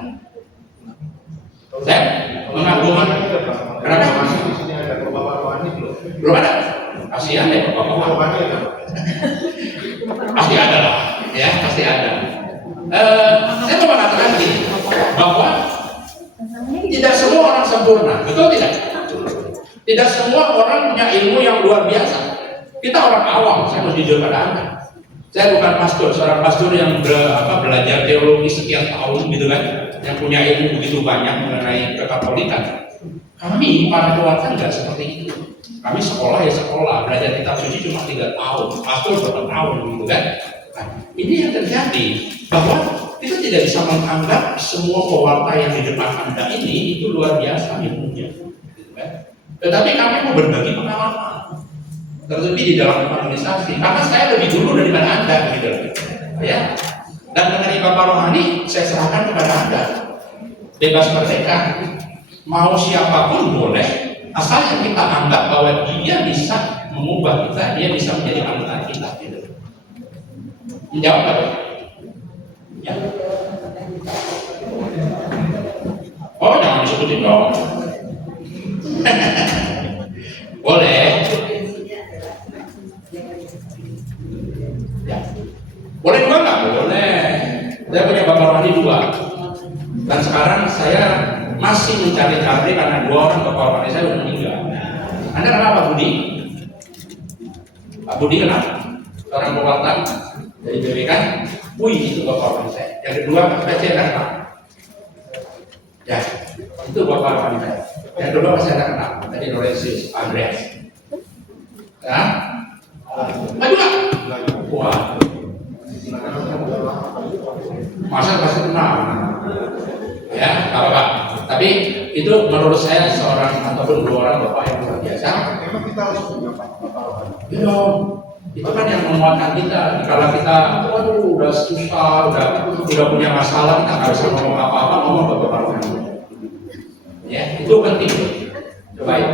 Saya mengagumkan. Kenapa? Di sini ada bapak rohani belum? Belum ada. Kasihan ya bapak rohani. Pasti ada lah, ya pasti ada. Saya mau mengatakan gini, bahwa tidak semua orang sempurna, betul tidak? Tidak semua orang punya ilmu yang luar biasa. Kita orang awam, saya harus jujur pada Anda. Saya bukan pastor, seorang pastor yang belajar teologi sekian tahun gitu kan, yang punya ilmu begitu banyak mengenai kekatolikan. Kami para keluarga nggak seperti itu. Kami sekolah ya sekolah, belajar kitab suci cuma 3 tahun, pastor berapa tahun gitu kan. Nah, ini yang terjadi, bahwa kita tidak bisa menganggap semua pewarta yang di depan Anda ini itu luar biasa ilmunya, gitu kan. Tetapi kami mau berbagi pengalaman, terlebih di dalam organisasi, karena saya lebih dulu daripada Anda, gitu, ya. Dan mengenai Bapak rohani, saya serahkan kepada Anda, bebas merdeka, mau siapapun boleh, asal yang kita anggap bahwa dia bisa mengubah kita, dia bisa menjadi anggota kita, gitu. Menjawab apa? Ya. Oh, jangan disebutin dong. Boleh. Ya. Boleh juga nggak? Boleh. Saya punya bapak rohani 2. Dan sekarang saya masih mencari-cari karena 2 orang bapak rohani saya sudah meninggal. Anda kenal Pak Budi? Pak Budi kenal? Seorang pewarta dari BPK. Wih, itu bapak rohani saya. Yang kedua, Mas Bece kenal. Ya, itu bapak rohani saya. Yang kedua masih ada kenal dari Laurentius Andreas. Ya, kedua, wah, masa pasti kenal. Ya, apa Pak? Tapi itu menurut saya seorang ataupun 2 orang bapak yang luar biasa. Memang kita harus punya bapak rohani. Iya, itu kan yang menguatkan kita. Kalau kita, waduh, udah susah, udah punya masalah, kita nggak bisa ngomong apa-apa, ngomong ke bapak rohani. Ya, itu penting. Coba ya.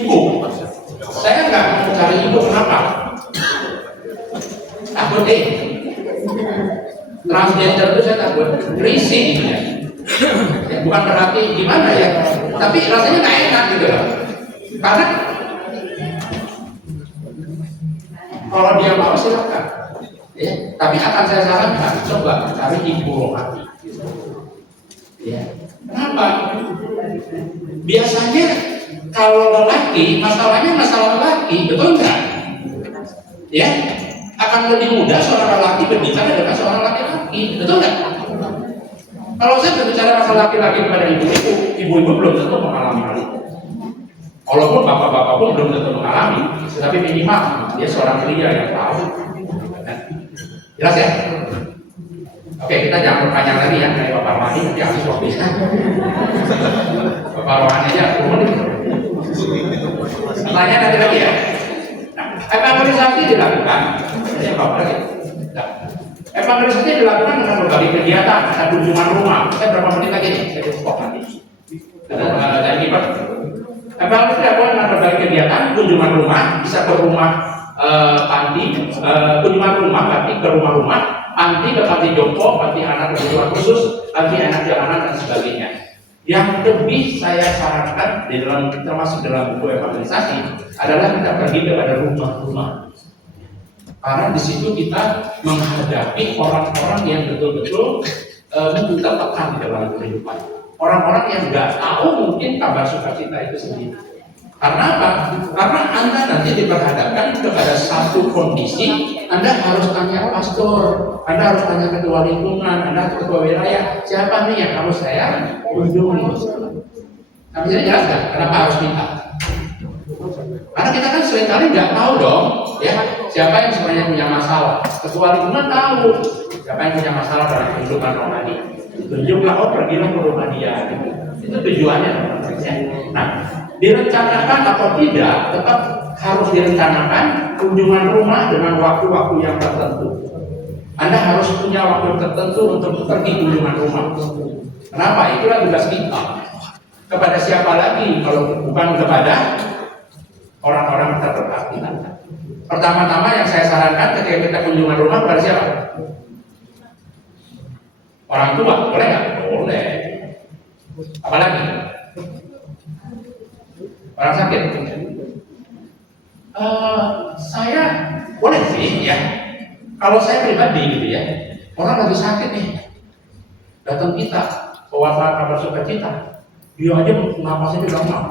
Ibu, saya nggak mau cari ibu, kenapa? Takut deh. Transgender itu saya takut risih gitu ya. Bukan berarti gimana ya, tapi rasanya nggak enak gitu loh. Karena kalau dia mau silakan. Ya, tapi akan saya sarankan coba cari ibu rohani. Ya, kenapa? Biasanya kalau lelaki, masalahnya masalah lelaki, betul nggak? Ya, akan lebih mudah seorang lelaki berbicara dengan seorang laki-laki, betul nggak? Kalau saya berbicara masalah laki-laki kepada ibu-ibu, ibu-ibu belum tentu mengalami hal itu. Walaupun bapak-bapak pun belum tentu mengalami, tetapi minimal dia seorang pria yang tahu. Jelas ya? Oke, kita jangan berpanjang lagi ya, dari bapak rohani nanti habis waktunya. Bapak rohani aja, pertanyaan nanti lagi ya. Nah, evangelisasi dilakukan. Ini apa lagi? Nah, evangelisasi dilakukan dengan berbagai kegiatan, ada kunjungan rumah. Saya berapa menit lagi nih? Saya stop nanti. Dari kiper. Evangelisasi dilakukan dengan berbagai kegiatan, kunjungan rumah, bisa ke rumah panti, kunjungan rumah, panti ke rumah-rumah, panti ke panti jompo, panti anak kebutuhan khusus, panti anak jalanan dan sebagainya. Yang lebih saya sarankan di dalam, termasuk dalam buku evangelisasi adalah kita pergi kepada rumah-rumah. Karena di situ kita menghadapi orang-orang yang betul-betul mungkin tertekan di dalam kehidupan. Orang-orang yang nggak tahu mungkin kabar sukacita itu sendiri. Karena apa? Karena Anda nanti diperhadapkan kepada satu kondisi, Anda harus tanya pastor, Anda harus tanya ketua lingkungan, Anda harus ketua wilayah, siapa nih yang harus saya kunjungi? Nah, bisa jelas nggak? Kenapa harus minta? Karena kita kan seringkali nggak tahu dong, ya siapa yang sebenarnya punya masalah. Ketua lingkungan tahu siapa yang punya masalah dalam kehidupan rohani. Tunjuklah, oh pergilah ke rumah dia. Itu tujuannya. Ya. Nah, direncanakan atau tidak, tetap harus direncanakan kunjungan rumah dengan waktu-waktu yang tertentu. Anda harus punya waktu tertentu untuk pergi kunjungan rumah. Kenapa? Itulah tugas kita. Kepada siapa lagi kalau bukan kepada orang-orang terdekat kita. Pertama-tama yang saya sarankan ketika kita kunjungan rumah kepada siapa? Orang tua, boleh nggak? Boleh. Apalagi? Orang sakit? Saya boleh sih ya. Kalau saya pribadi gitu ya, orang lagi sakit nih, datang kita, bawa kabar sukacita, dia aja napasnya udah mau.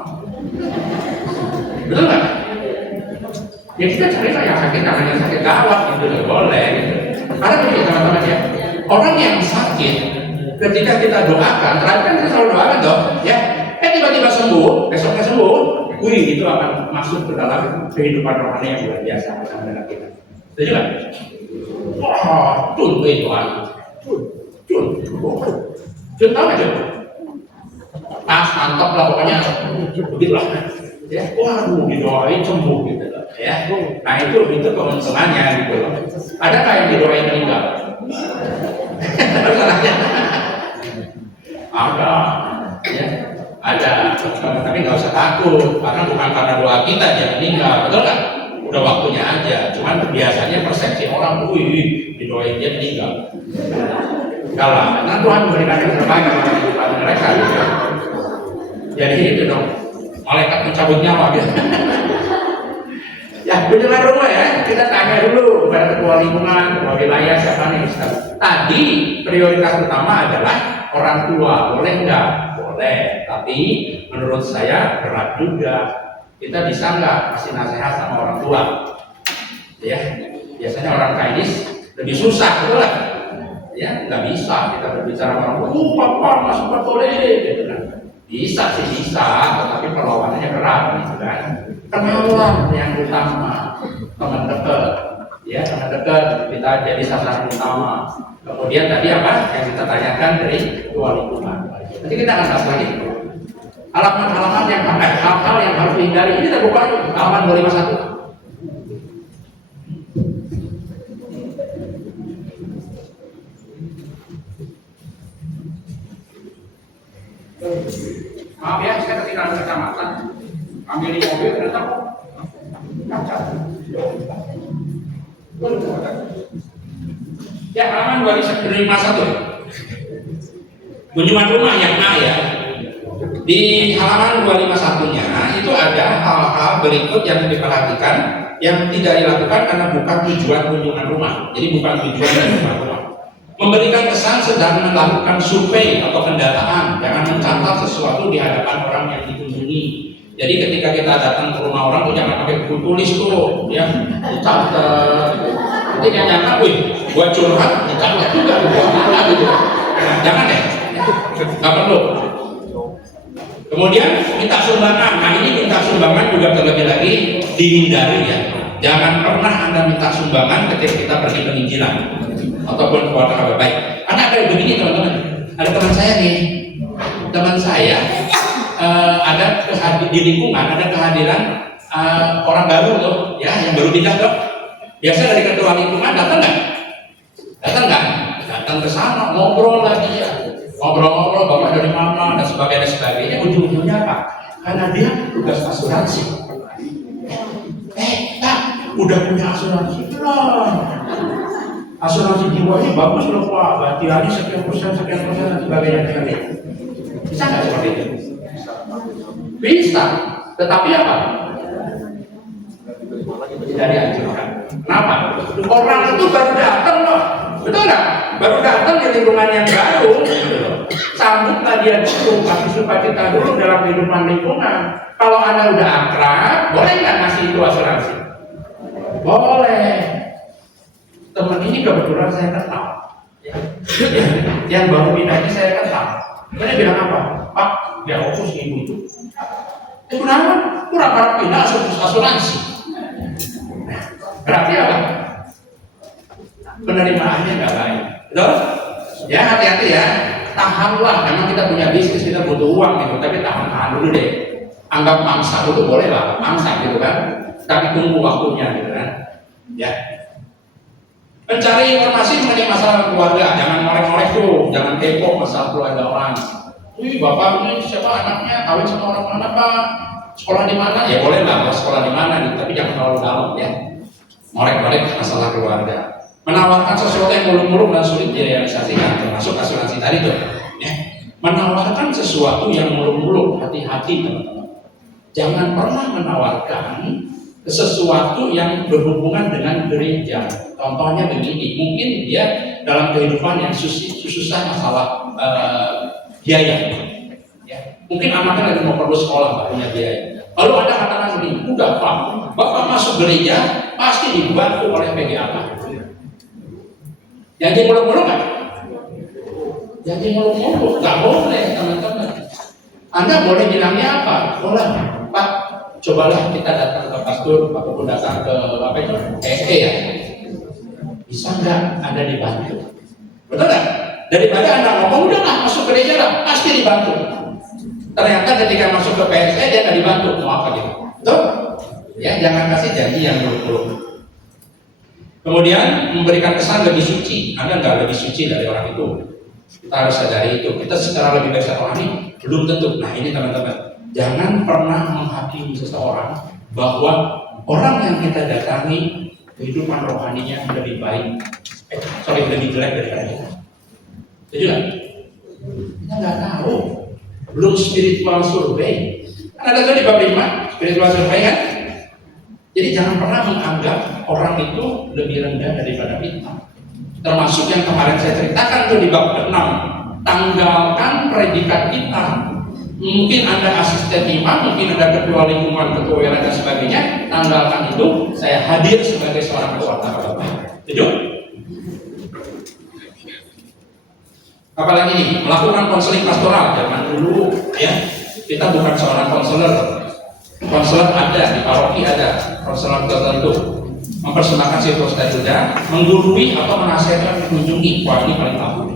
Betul nggak? Ya kita cari lah yang sakit, namanya sakit gawat gitu, boleh. Gitu. Karena begini teman-teman ya, orang yang sakit, ketika kita doakan, terakhir kan kita selalu doakan dong, ya, tiba-tiba sembuh, besoknya sembuh, wih itu akan masuk ke dalam kehidupan rohani yang luar biasa dalam kita. Setuju nggak? Wah, cun itu cun tahu aja. Pas mantap lah pokoknya, begitulah. Ya, waduh didoain sembuh gitu loh. Ya, nah itu keuntungannya gitu loh. Adakah yang didoain meninggal? Ada, ya, ada. Tapi nggak usah takut, karena bukan karena doa kita dia meninggal, betul nggak? Udah waktunya aja. Cuman biasanya persepsi orang, wih, didoain dia meninggal. Kalau karena Tuhan memberikan yang terbaik dalam kehidupan mereka, gitu. Jadi itu dong, malaikat mencabut nyawa gitu. Ya, kunjungan rumah ya, kita tanya dulu kepada ketua lingkungan, ketua wilayah, siapa nih Ustaz. Tadi prioritas utama adalah orang tua, boleh nggak? Boleh, tapi menurut saya berat juga. Kita bisa nggak kasih nasihat sama orang tua? Ya, biasanya orang Chinese lebih susah, betul nggak? Ya, nggak bisa kita berbicara sama orang tua. Papa, mas boleh, gitu kan? Bisa sih bisa, tetapi perlawanannya berat, gitu kan? Kenalan yang utama, teman dekat, ya teman dekat kita jadi sasaran utama. Kemudian tadi apa yang kita tanyakan dari ketua lingkungan. Nanti kita akan bahas lagi. Halaman-halaman yang hal-hal yang harus dihindari ini terbuka halaman 251. Maaf ya, saya ketinggalan kecamatan. Ambil di mobil ternyata kaca. Ya, halaman 251. Kunjungan rumah yang ya. Di halaman 251-nya itu ada hal-hal berikut yang diperhatikan yang tidak dilakukan karena bukan tujuan kunjungan rumah. Jadi bukan tujuan kunjungan rumah. Memberikan kesan sedang melakukan survei atau pendataan, jangan mencatat sesuatu di hadapan orang yang dikunjungi. Jadi ketika kita datang ke rumah orang tuh jangan pakai buku tulis tuh, ya dicatat. Nanti yang nyangka, wih, gua curhat, dicatat juga, gua gitu. Jangan deh, nggak perlu. Kemudian minta sumbangan. Nah ini minta sumbangan juga terlebih lagi dihindari ya. Jangan pernah Anda minta sumbangan ketika kita pergi penginjilan ataupun keluar kabar baik. Karena ada begini teman-teman. Ada teman saya nih, teman saya ada di lingkungan ada kehadiran orang baru tuh, ya yang baru pindah tuh. Biasa dari ketua lingkungan datang nggak? Datang nggak? Datang ke sana ngobrol lagi ya. Ngobrol-ngobrol bapak dari mana dan sebagainya, ujung-ujungnya apa? Karena dia tugas asuransi. Pak, udah punya asuransi belum? Asuransi jiwanya bagus loh Pak, ganti lagi sekian persen dan sebagainya. Bisa nggak seperti itu? Bisa, tetapi apa? Tidak dianjurkan. Kenapa? Orang itu baru datang loh, betul nggak? Baru datang di lingkungan yang baru, sambutlah dia dulu, kasih sukacita dulu dalam kehidupan lingkungan. Kalau Anda udah akrab, boleh nggak ngasih itu asuransi? Boleh. Teman ini kebetulan saya kenal, yang baru pindah ini saya kenal. Dia bilang apa? Pak, dia fokus ibu itu. Kenapa? Kurang para pindah asuransi. Berarti apa? Penerimaannya nggak baik. Betul? Ya hati-hati ya. Tahanlah. Memang kita punya bisnis, kita butuh uang gitu. Tapi tahan dulu deh. Anggap mangsa dulu boleh lah, mangsa gitu kan. Tapi tunggu waktunya gitu kan. Ya. Mencari informasi mengenai masalah keluarga, jangan ngorek-ngorek tuh, jangan kepo masalah keluarga orang. Wih, bapak ini siapa anaknya, kawin sama orang mana pak, sekolah di mana? Ya boleh lah, sekolah di mana gitu, tapi jangan terlalu dalam ya. Ngorek-ngorek masalah keluarga. Menawarkan sesuatu yang muluk-muluk dan sulit direalisasikan, termasuk asuransi tadi tuh. Ya. Menawarkan sesuatu yang muluk-muluk, hati-hati teman-teman. Jangan pernah menawarkan sesuatu yang berhubungan dengan gereja. Contohnya begini, mungkin dia dalam kehidupan yang susah masalah biaya. Ya. Mungkin anaknya lagi mau perlu sekolah, nggak punya biaya. Lalu Anda katakan begini, udah Pak, Bapak masuk gereja pasti dibantu oleh PGA. Janji muluk-muluk kan? Janji muluk-muluk, nggak boleh teman-teman. Anda boleh bilangnya apa? Boleh, Pak. Cobalah kita datang ke pastor ataupun datang ke apa itu PSE ya. Bisa nggak Anda dibantu? Betul nggak? Daripada Anda ngomong udah nggak masuk gereja lah, pasti dibantu. Ternyata ketika masuk ke PSE dia nggak dibantu, mau apa gitu? Betul? Ya, jangan kasih janji yang buruk-buruk. Kemudian memberikan kesan lebih suci. Anda nggak lebih suci dari orang itu. Kita harus sadari itu. Kita secara lebih baik rohani belum tentu. Nah ini teman-teman. Jangan pernah menghakimi seseorang bahwa orang yang kita datangi kehidupan rohaninya lebih baik, lebih jelek daripada kita. Setuju nggak? Kita nggak tahu. Belum spiritual survey. Kan ada tadi bab 5 spiritual survey kan? Jadi jangan pernah menganggap orang itu lebih rendah daripada kita. Termasuk yang kemarin saya ceritakan tuh di bab 6. Tanggalkan predikat kita. Mungkin Anda asisten imam, mungkin Anda ketua lingkungan, ketua wilayah dan sebagainya. Tanggalkan itu, saya hadir sebagai seorang pewarta kabar baik. Setuju? Apalagi nih, melakukan konseling pastoral. Zaman dulu ya, kita bukan seorang konselor. Konselor ada, di paroki ada, konselor tertentu. Mempersembahkan situasi juga, menggurui atau menasihatkan mengunjungi. Wah ini paling bagus.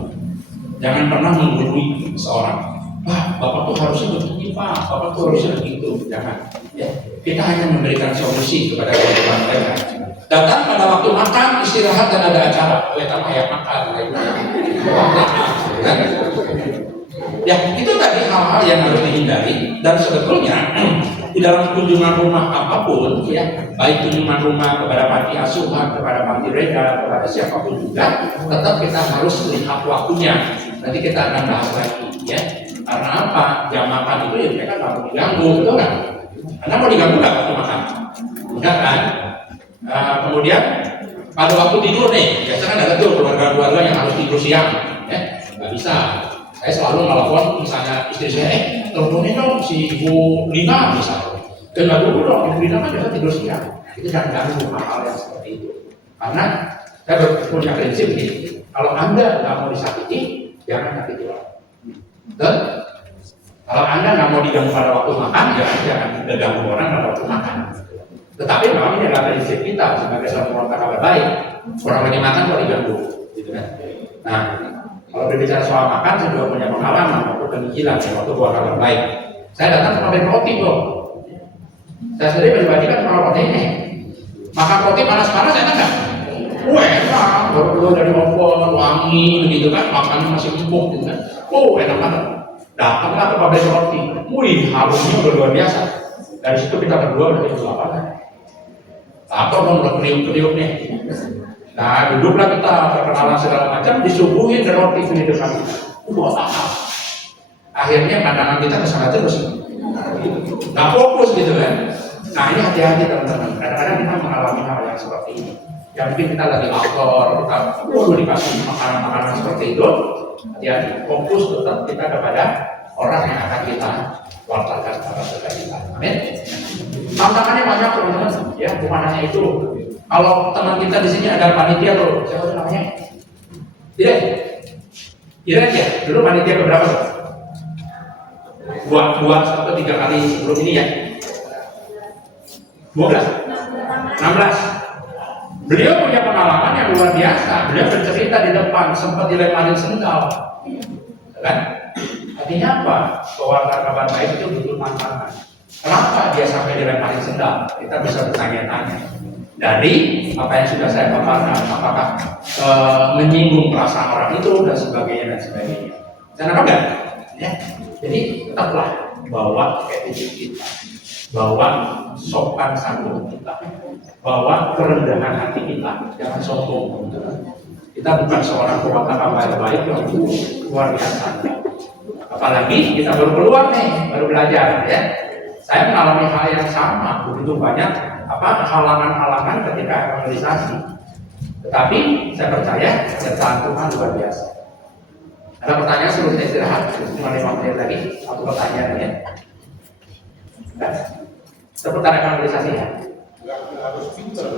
Jangan pernah menggurui seorang. Pak, Bapak tuh harusnya begini Pak, Bapak tuh harusnya begitu. Jangan. Ya. Kita hanya memberikan solusi kepada kehidupan mereka. Datang pada waktu makan, istirahat dan ada acara. Kita kayak makan. Ya, itu tadi hal-hal yang harus dihindari. Dan sebetulnya di dalam kunjungan rumah apapun, ya, baik kunjungan rumah kepada panti asuhan, kepada panti reda, kepada siapapun juga, tetap kita harus lihat waktunya. Nanti kita akan bahas lagi, ya. Karena apa? Jam makan itu ya mereka nggak mau diganggu, betul kan? Anda mau diganggu nggak waktu makan? Enggak kan? Kemudian pada waktu tidur nih, biasanya kan ada tuh keluarga-keluarga yang harus tidur siang, ya, nggak bisa. Saya selalu telepon misalnya istri saya, teleponin dong si Ibu Lina misalnya. Dan nggak dulu dong, Ibu Lina kan biasa tidur siang. Itu jangan ganggu hal-hal yang seperti itu. Karena saya punya prinsip ini, kalau Anda nggak mau disakiti, jangan sakiti orang. Dan kalau Anda nggak mau diganggu pada waktu makan, jangan diganggu orang pada waktu makan. Tetapi memang ini adalah prinsip kita sebagai seorang pewarta kabar baik. Orang lagi makan kok diganggu, gitu kan? Nah, kalau berbicara soal makan, saya juga punya pengalaman waktu kegilaan waktu buat kabar baik. Saya datang ke pabrik roti bro. Saya sendiri pribadi kan pernah roti ini. Makan roti panas-panas enak nggak? Enak, baru dari oven, wangi, begitu kan? Makannya masih empuk, gitu kan? Enak banget. Datanglah ke pabrik roti. Wih, harusnya udah luar biasa. Dari situ kita berdua udah itu apa kan? Atau dong udah kriuk-kriuk nih. Nah, duduklah kita perkenalan segala macam, disuguhin roti di depan kita. Buat apa? Akhirnya pandangan kita ke sana terus. Nggak fokus gitu kan? Nah ini hati-hati teman-teman. Kadang-kadang kita mengalami hal yang seperti ini. Yang mungkin kita lagi lapor, kita dikasih makanan-makanan seperti itu. Hati-hati, fokus tetap kita kepada orang yang akan kita wartakan kepada saudara kita. Amin. Tantangannya banyak teman-teman. Ya, bukan hanya itu. Kalau teman kita di sini ada panitia tuh, siapa namanya? Tidak. Tidak ya. Dulu panitia keberapa tuh? Buat sampai 3 kali sebelum ini ya. 12. 16. Beliau punya pengalaman yang luar biasa. Beliau bercerita di depan sempat dilemparin sendal. Kan? Artinya apa? Pewarta kabar baik itu butuh tantangan. Kenapa dia sampai dilemparin sendal? Kita bisa bertanya-tanya. dari apa yang sudah saya paparkan, apakah menyinggung perasaan orang itu dan sebagainya dan sebagainya. Saya enggak? Ya. Jadi tetaplah bawa attitude kita, bawa sopan santun kita, bawa kerendahan hati kita, jangan sombong. Kita bukan seorang perwakil baik yang luar biasa. Apalagi kita baru keluar nih, baru belajar ya. Saya mengalami hal yang sama, begitu banyak halangan-halangan ketika evangelisasi. Tetapi saya percaya ciptaan Tuhan luar biasa. Ada pertanyaan sebelum saya istirahat? Cuma 5 menit lagi, satu pertanyaan ya. Seputar evangelisasi ya? Nggak harus pintar.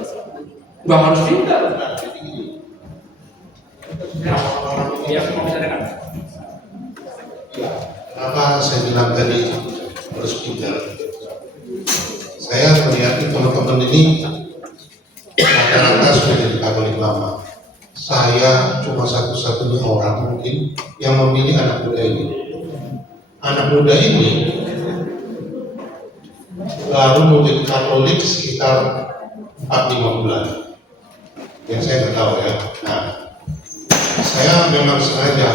Nggak harus pintar. Nah, jadi gini. Ya, semua bisa dengar. Ya, kenapa saya bilang tadi harus pintar? Saya melihat teman-teman ini rata-rata sudah jadi Katolik lama. Saya cuma satu-satunya orang mungkin yang memilih anak muda ini. Anak muda ini baru menjadi Katolik sekitar 4-5 bulan. Yang saya nggak tahu ya. Nah, saya memang sengaja.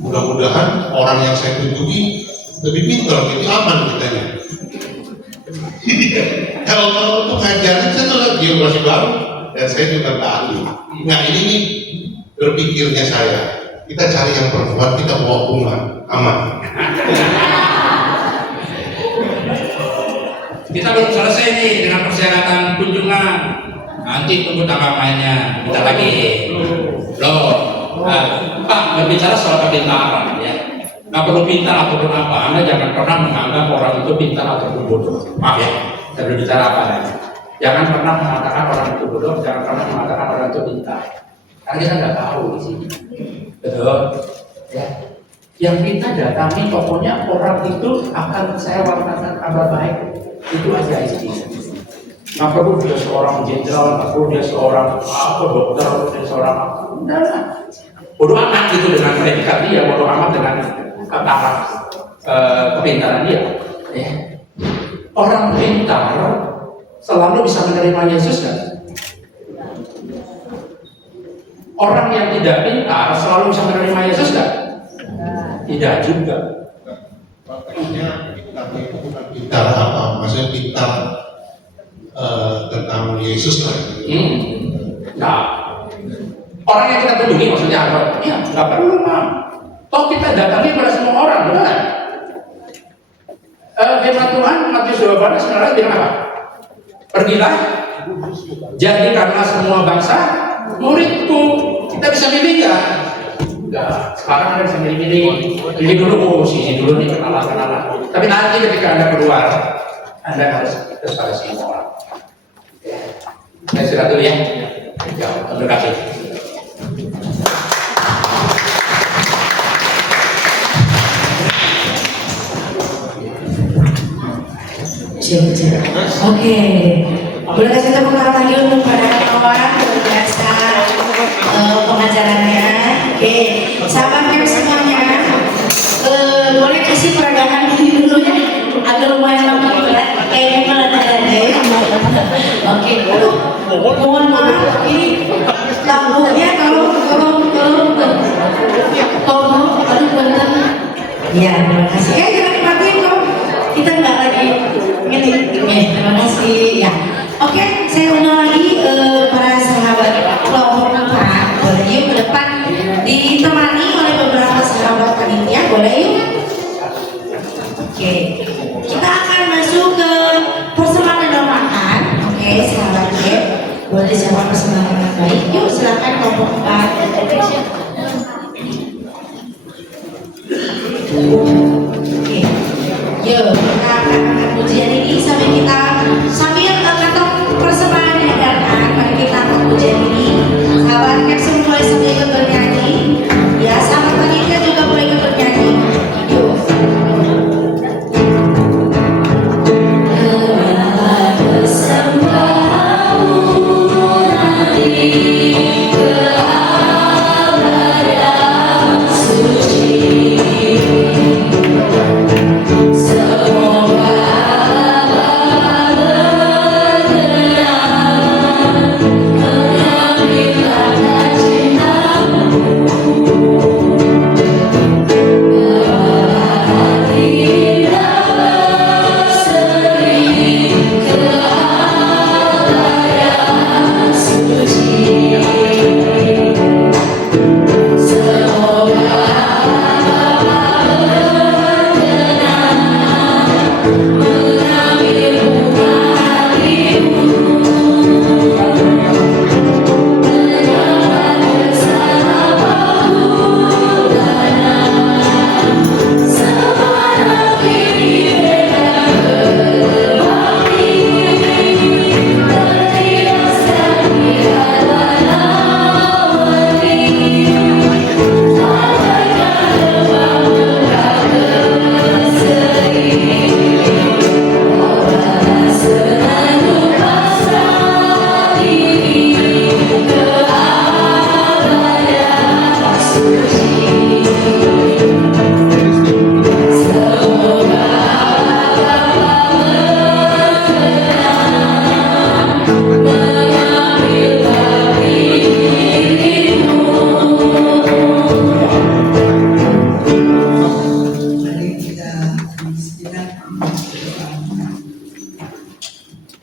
Mudah-mudahan orang yang saya tunjuki lebih pintar, lebih aman kitanya. Kalau untuk ngajarin saya tuh dia masih baru dan saya juga nggak ahli. Nah ini nih berpikirnya saya. Kita cari yang perempuan, kita bawa bunga, aman. Kita belum selesai nih dengan persyaratan kunjungan. Nanti tunggu tanggal mainnya. Kita lagi. Loh, Pak berbicara soal kepintaran ya. Nggak perlu pintar ataupun apa. Anda jangan pernah menganggap orang itu pintar ataupun bodoh. Maaf ya, saya berbicara apa ya. Jangan pernah mengatakan orang itu bodoh. Jangan pernah mengatakan orang itu pintar. Karena kita nggak tahu di sini. Betul. Ya. Yang kita datangi pokoknya orang itu akan saya wartakan kabar baik. Itu aja isinya. Nggak perlu dia seorang jenderal, nggak perlu dia seorang dokter, dia seorang udah lah. Bodoh amat gitu dengan predikat dia, bodoh amat dengan tahap kepintaran dia. Ya. Orang pintar selalu bisa menerima Yesus kan? Orang yang tidak pintar selalu bisa menerima Yesus kan? Tidak juga. Makanya pintar itu bukan pintar apa, maksudnya pintar tentang Yesus lah. Nah, orang yang kita kunjungi maksudnya apa? Ya, nggak perlu Pak. Toh kita datangi pada semua orang, benar kan? Firman Tuhan Matius 12:19 bilang apa? Pergilah, jadikanlah semua bangsa muridku. Kita bisa milih nggak? Enggak. Sekarang Anda bisa milih-milih. Pilih dulu, sini dulu nih kenalan. Tapi nanti ketika Anda keluar, Anda harus kepada semua orang. Saya istirahat dulu ya. Ya, terima kasih. Oke, boleh kasih tepuk tangan lagi untuk para kawan luar biasa pengajarannya. Oke, sahabat Camp semuanya, boleh kasih peragahan ini dulu ya, agak lumayan lama berat, kayaknya melandai-landai. Oke, mohon maaf ini lampunya kalau aduh bener. Ya, terima kasih. Jangan dimatiin dong. Kita nggak lagi ini. Terima kasih. Ya, oke. Saya undang lagi para sahabat kelompok 4. Boleh yuk ke depan ditemani oleh beberapa sahabat panitia. Boleh yuk. Oke. Kita akan masuk ke persembahan dan doakan. Oke, sahabat ya. Boleh siapa persembahan yang baik? Yuk silakan kelompok 4. Oke, yuk kita akan ujian ini sambil kantong persembahan didengarkan. Mari kita angkat ujian ini. Sahabat Camp semua boleh sambil ikut bernyanyi. Ya, sahabat panitia juga boleh ikut bernyanyi. Yuk. Semoga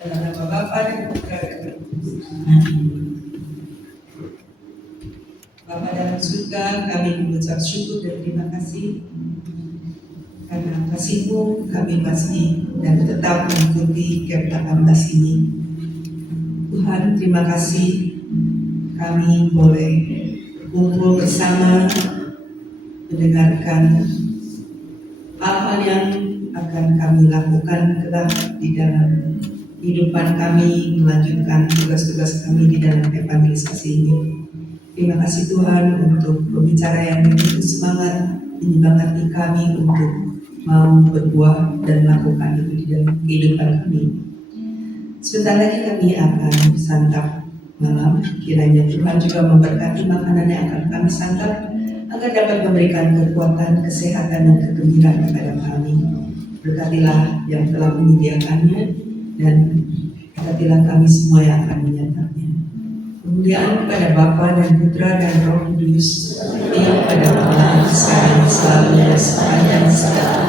Dalam nama Bapa dan Putra dan Roh Kudus. Bapa dalam surga, kami mengucap syukur dan terima kasih karena kasih-Mu kami pasti dan tetap mengikuti KEP 18 ini. Tuhan, terima kasih kami boleh kumpul bersama mendengarkan hal-hal yang akan kami lakukan kelak di dalam kehidupan kami, melanjutkan tugas-tugas kami di dalam evangelisasi ini. Terima kasih Tuhan untuk pembicara yang begitu semangat menyemangati kami untuk mau berbuah dan melakukan itu di dalam kehidupan kami. Sebentar lagi kami akan santap malam. Kiranya Tuhan juga memberkati makanan yang akan kami santap agar dapat memberikan kekuatan, kesehatan, dan kegembiraan kepada kami. Berkatilah yang telah menyediakannya dan berkatilah kami semua yang akan menyantapnya. Kemuliaan kepada Bapa dan Putra dan Roh Kudus, yang pada Allah sekarang selalu sepanjang segala.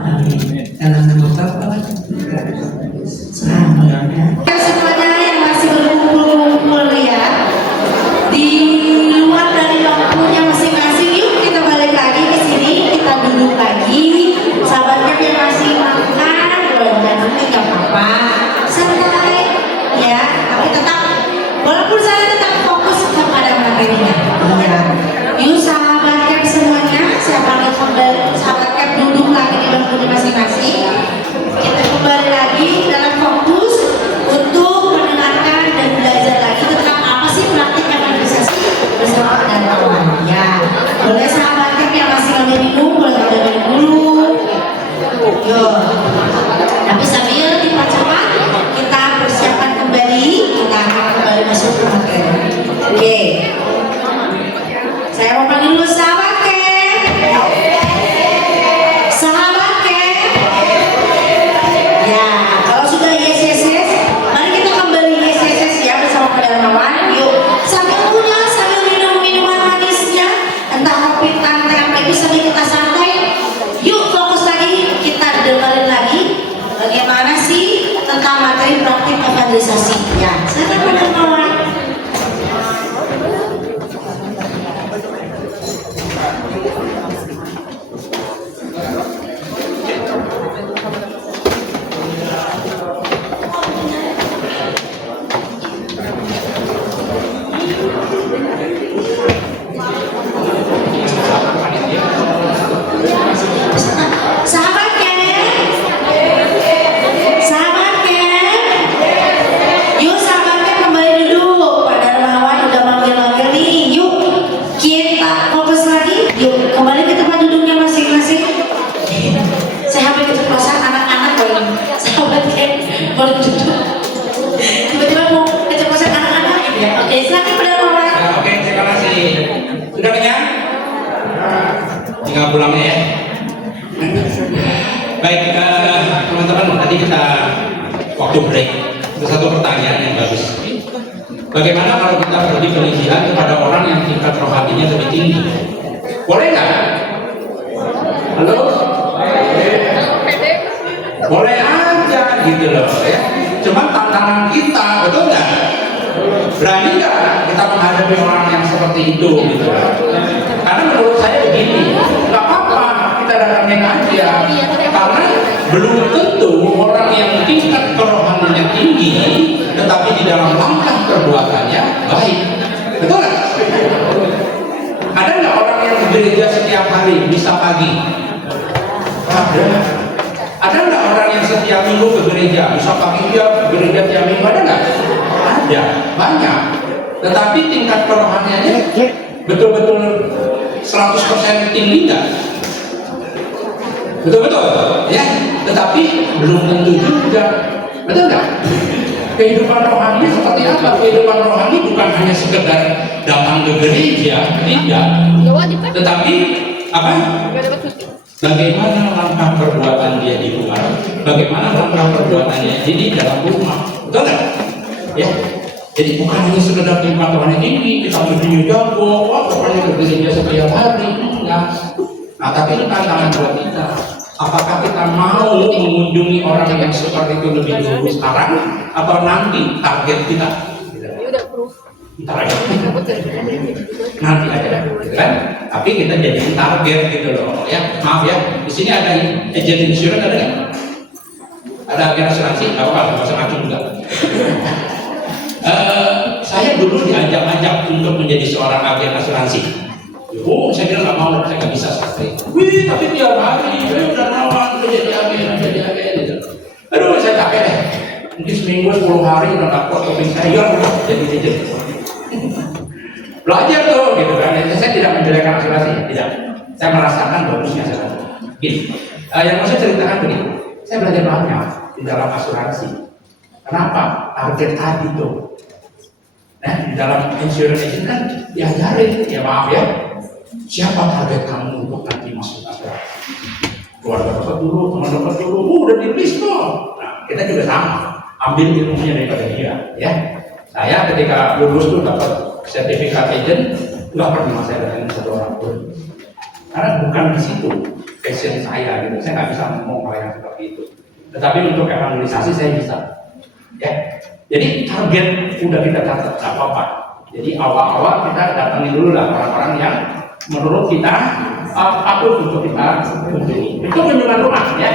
Amin. Dalam nama Bapa dan Putra dan Roh Kudus. Amin. Semuanya yang masih berkumpul-kumpul ya di luar dari waktunya masing-masing, yuk kita balik lagi ke sini, kita duduk lagi. Sahabatnya yang masih makan, jangan nggak apa-apa, santai ya. Tapi tetap, walaupun saya tetap fokus kepada materinya. Ya, yuk sahabat Cap semuanya, sahabat Cap duduk lagi di bangkunya masing-masing. Kita kembali lagi dalam fokus untuk mendengarkan dan belajar lagi tentang apa sih praktik evangelisasi bersama dan kawan. Ya, boleh sahabat Cap yang masih ngambil minum, boleh ngambil minum dulu. Yo, tapi sambil dipercepat kita persiapkan kembali, kita akan kembali masuk ke materi. Oke, saya mau panggil dulu sahabat Cap. Sahabat Cap. Ya, kalau sudah yes, mari kita kembali yes ya bersama Kadarmawan. Yuk, sambil punya, sambil minum minuman manisnya, entah kopi, teh, apa itu sambil kita santai. Yuk fokus lagi, kita dengerin lagi bagaimana sih tentang materi praktik evangelisasi. Ya, silakan Kadarmawan. Tiba-tiba mau keceplosan anak-anak gitu ya. Oke, silakan Kadarmawan. Nah, oke, terima kasih. Sudah kenyang? Tinggal pulangnya ya. Baik, teman-teman, tadi kita waktu break. Ada satu pertanyaan yang bagus. Bagaimana kalau kita beri penginjilan kepada orang yang tingkat rohaninya lebih tinggi? Boleh nggak? Halo? Boleh aja gitu loh ya. Cuman tantangan kita, betul nggak? Berani nggak kita menghadapi orang yang seperti itu gitu? Karena menurut saya begini, nggak apa-apa kita datangin aja. Karena belum tentu orang yang tingkat kerohaniannya tinggi, tetapi di dalam langkah perbuatannya baik. Betul nggak? Ada nggak orang yang di gereja setiap hari, bisa pagi? Ada. Ada nggak orang yang setiap minggu ke gereja, bisa pagi dia ke gereja tiap minggu? Ada nggak? Ada, banyak. Tetapi tingkat kerohaniannya betul-betul 100% tinggi nggak? Betul-betul, ya. Tetapi belum tentu juga, betul nggak? Kehidupan rohani seperti apa? Kehidupan rohani bukan hanya sekedar datang ke gereja, tidak. Tetapi apa? Bagaimana langkah perbuatan dia di luar, bagaimana langkah perbuatannya di dalam rumah, betul nggak? Ya, jadi bukan hanya sekedar nikmat rohani ini, kita mesti jago, wah pokoknya ke gereja setiap hari, enggak. Nah, tapi ini tantangan buat kita. Apakah kita mau mengunjungi orang yang seperti itu lebih dulu sekarang atau nanti target kita? Ntar aja. Nanti aja, gitu kan? Tapi kita jadi target gitu loh. Ya, maaf ya. Di sini ada agent insurance ada nggak? Ada agen asuransi? Nggak apa-apa, nggak usah ngacu juga. Saya dulu diajak-ajak untuk menjadi seorang agen asuransi. Oh, saya bilang nggak mau, saya nggak bisa seperti itu. Wih, tapi tiap hari, saya udah nawan jadi agen gitu. Aduh, saya capek deh. Mungkin seminggu 10 hari udah dapat topik saya, jadi agent. Belajar tuh, gitu kan. Saya tidak menjelekkan asuransi, tidak. Saya merasakan bagusnya asuransi. Gini, yang mau saya ceritakan begini. Saya belajar banyak di dalam asuransi. Kenapa? Target tadi tuh. Nah, di dalam insurance agent kan diajarin, ya maaf ya. Siapa target kamu untuk nanti masuk asuransi? Keluarga dekat dulu, teman dekat dulu, udah di list tuh. Nah, kita juga sama, ambil ilmunya daripada dia, ya. Saya ketika lulus tuh dapat sertifikat agent, nggak pernah saya datangin satu orang pun, karena bukan di situ passion saya, gitu. Saya nggak bisa ngomong hal yang seperti itu. Tetapi untuk evangelisasi saya bisa, ya. Jadi target udah kita catat, nggak apa-apa. Jadi awal-awal kita datangin dulu lah orang-orang yang menurut kita patut untuk kita kunjungi. Itu kunjungan rumah, ya.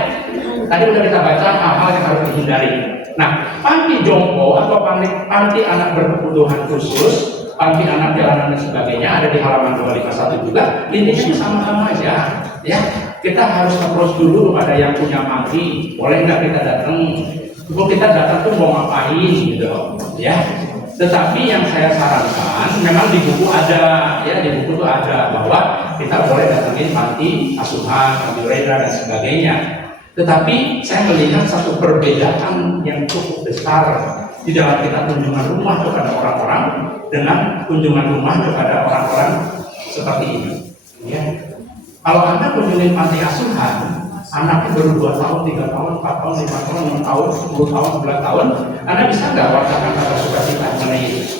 Tadi udah kita baca hal-hal yang harus dihindari. Nah, panti jompo atau panti anak berkebutuhan khusus, panti anak jalanan dan sebagainya ada di halaman 251 juga. Intinya sama-sama aja, ya. Kita harus approach dulu kepada yang punya panti. Boleh nggak kita datang? Kalau kita datang tuh mau ngapain, gitu, ya. Tetapi yang saya sarankan, memang di buku ada, ya, di buku itu ada bahwa kita boleh datangin panti asuhan, panti reda dan sebagainya. Tetapi saya melihat satu perbedaan yang cukup besar di dalam kita kunjungan rumah kepada orang-orang dengan kunjungan rumah kepada orang-orang seperti ini. Ya. Kalau Anda kunjungin panti asuhan, anaknya baru 2 tahun, 3 tahun, 4 tahun, 5 tahun, 6 tahun, 10 tahun, 11 tahun, Anda bisa nggak wartakan kata sukacita mengenai itu?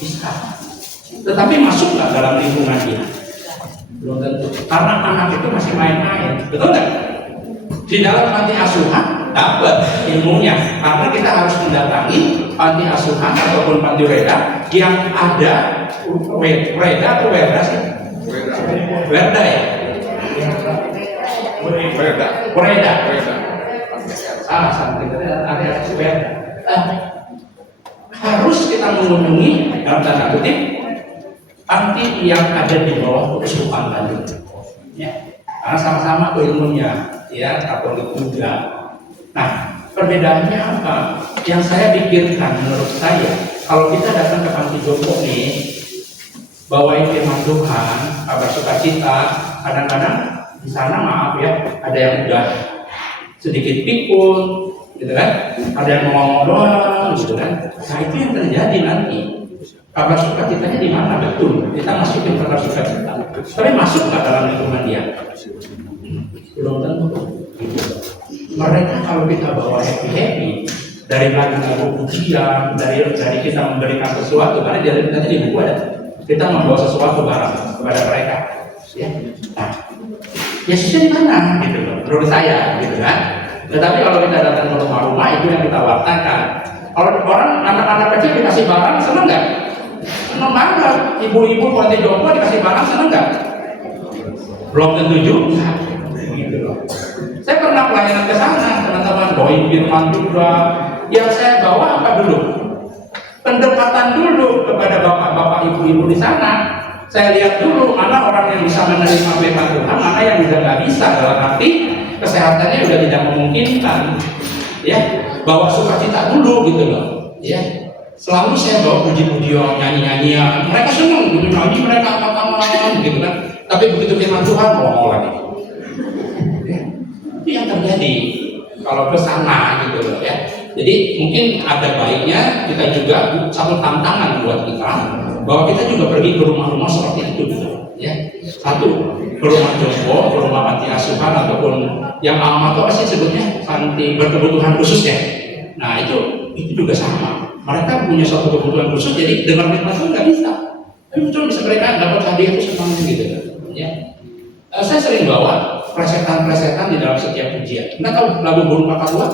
Bisa. Tetapi masuk nggak dalam lingkungan dia? Belum tentu. Karena anak itu masih main-main, betul nggak? Di dalam panti asuhan dapat ilmunya, karena kita harus mendatangi panti asuhan ataupun panti reda yang ada reda atau werda sih? Werda ya? Werda. Salah sampai ada werda. Harus kita mengunjungi dalam tanda kutip panti yang ada di bawah keuskupan Bandung, ya, karena sama-sama ilmunya, ya, Katolik juga. Nah, perbedaannya apa? Yang saya pikirkan menurut saya, kalau kita datang ke panti jompo nih, bawain firman Tuhan, kabar sukacita, kadang-kadang di sana maaf ya, ada yang udah sedikit pikun, gitu kan? Ada yang ngomong doang, gitu kan? Nah itu yang terjadi nanti. Kabar sukacitanya di mana? Betul, kita masukin kabar sukacita. Tapi masuk nggak dalam lingkungan dia? Belum tentu. Mereka kalau kita bawa happy dari lagu-lagu pujian, dari kita memberikan sesuatu, karena dari tadi di buku ada, kita membawa sesuatu barang kepada mereka. Ya. Nah, Yesusnya di mana? Gitu loh, menurut saya, gitu kan. Tetapi kalau kita datang ke rumah-rumah itu yang kita wartakan. Kalau orang anak-anak kecil dikasih barang, senang nggak? Senang banget. Ibu-ibu panti jompo dikasih barang, senang nggak? Belum tentu juga. Gitu loh. Saya pernah pelayanan ke sana, teman-teman bawain firman juga. Yang saya bawa apa dulu? Pendekatan dulu kepada bapak-bapak, ibu-ibu di sana. Saya lihat dulu mana orang yang bisa menerima firman Tuhan, mana yang udah nggak bisa, dalam arti kesehatannya udah tidak memungkinkan. Ya, bawa sukacita dulu gitu loh. Ya, selalu saya bawa puji-pujian, nyanyi-nyanyian. Mereka senang gitu nyanyi, mereka apa-apa gitu kan. Tapi begitu firman Tuhan ngomong lagi. Ya, itu yang terjadi kalau ke sana gitu loh ya. Jadi mungkin ada baiknya kita juga satu tantangan buat kita bahwa kita juga pergi ke rumah-rumah seperti itu gitu ya. Satu, ke rumah jompo, ke rumah panti asuhan ataupun yang amat apa sih sebutnya panti berkebutuhan khusus ya. Nah itu juga sama. Mereka punya suatu kebutuhan khusus, jadi dengan firman Tuhan nggak bisa. Tapi cuma bisa mereka dapat hadiah itu senang gitu ya. Saya sering bawa plesetan-plesetan di dalam setiap pujian. Anda tahu lagu Burung Kakak Tua?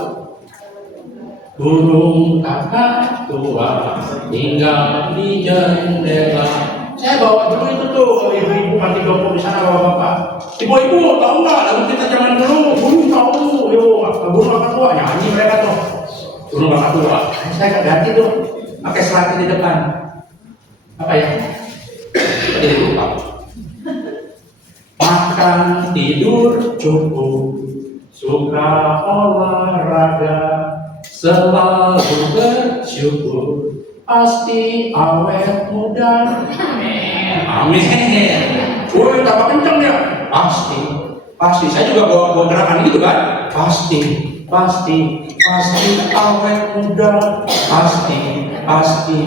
Burung kakak tua tinggal di jendela. Saya bawa dulu itu tuh kalau ibu-ibu mati jompo di sana bawa bapak. Ibu-ibu tahu nggak lagu kita zaman dulu? Burung tahu, yo burung kakak tua nyanyi mereka tuh. Burung kakak tua. Saya ganti tuh pakai selatih di depan. Apa ya? Jadi lupa. Makan tidur cukup, suka olahraga, selalu bersyukur, pasti awet muda. Amin. Woi, tambah kenceng ya? Pasti. Saya juga bawa gerakan gitu kan? Pasti awet muda. Pasti awet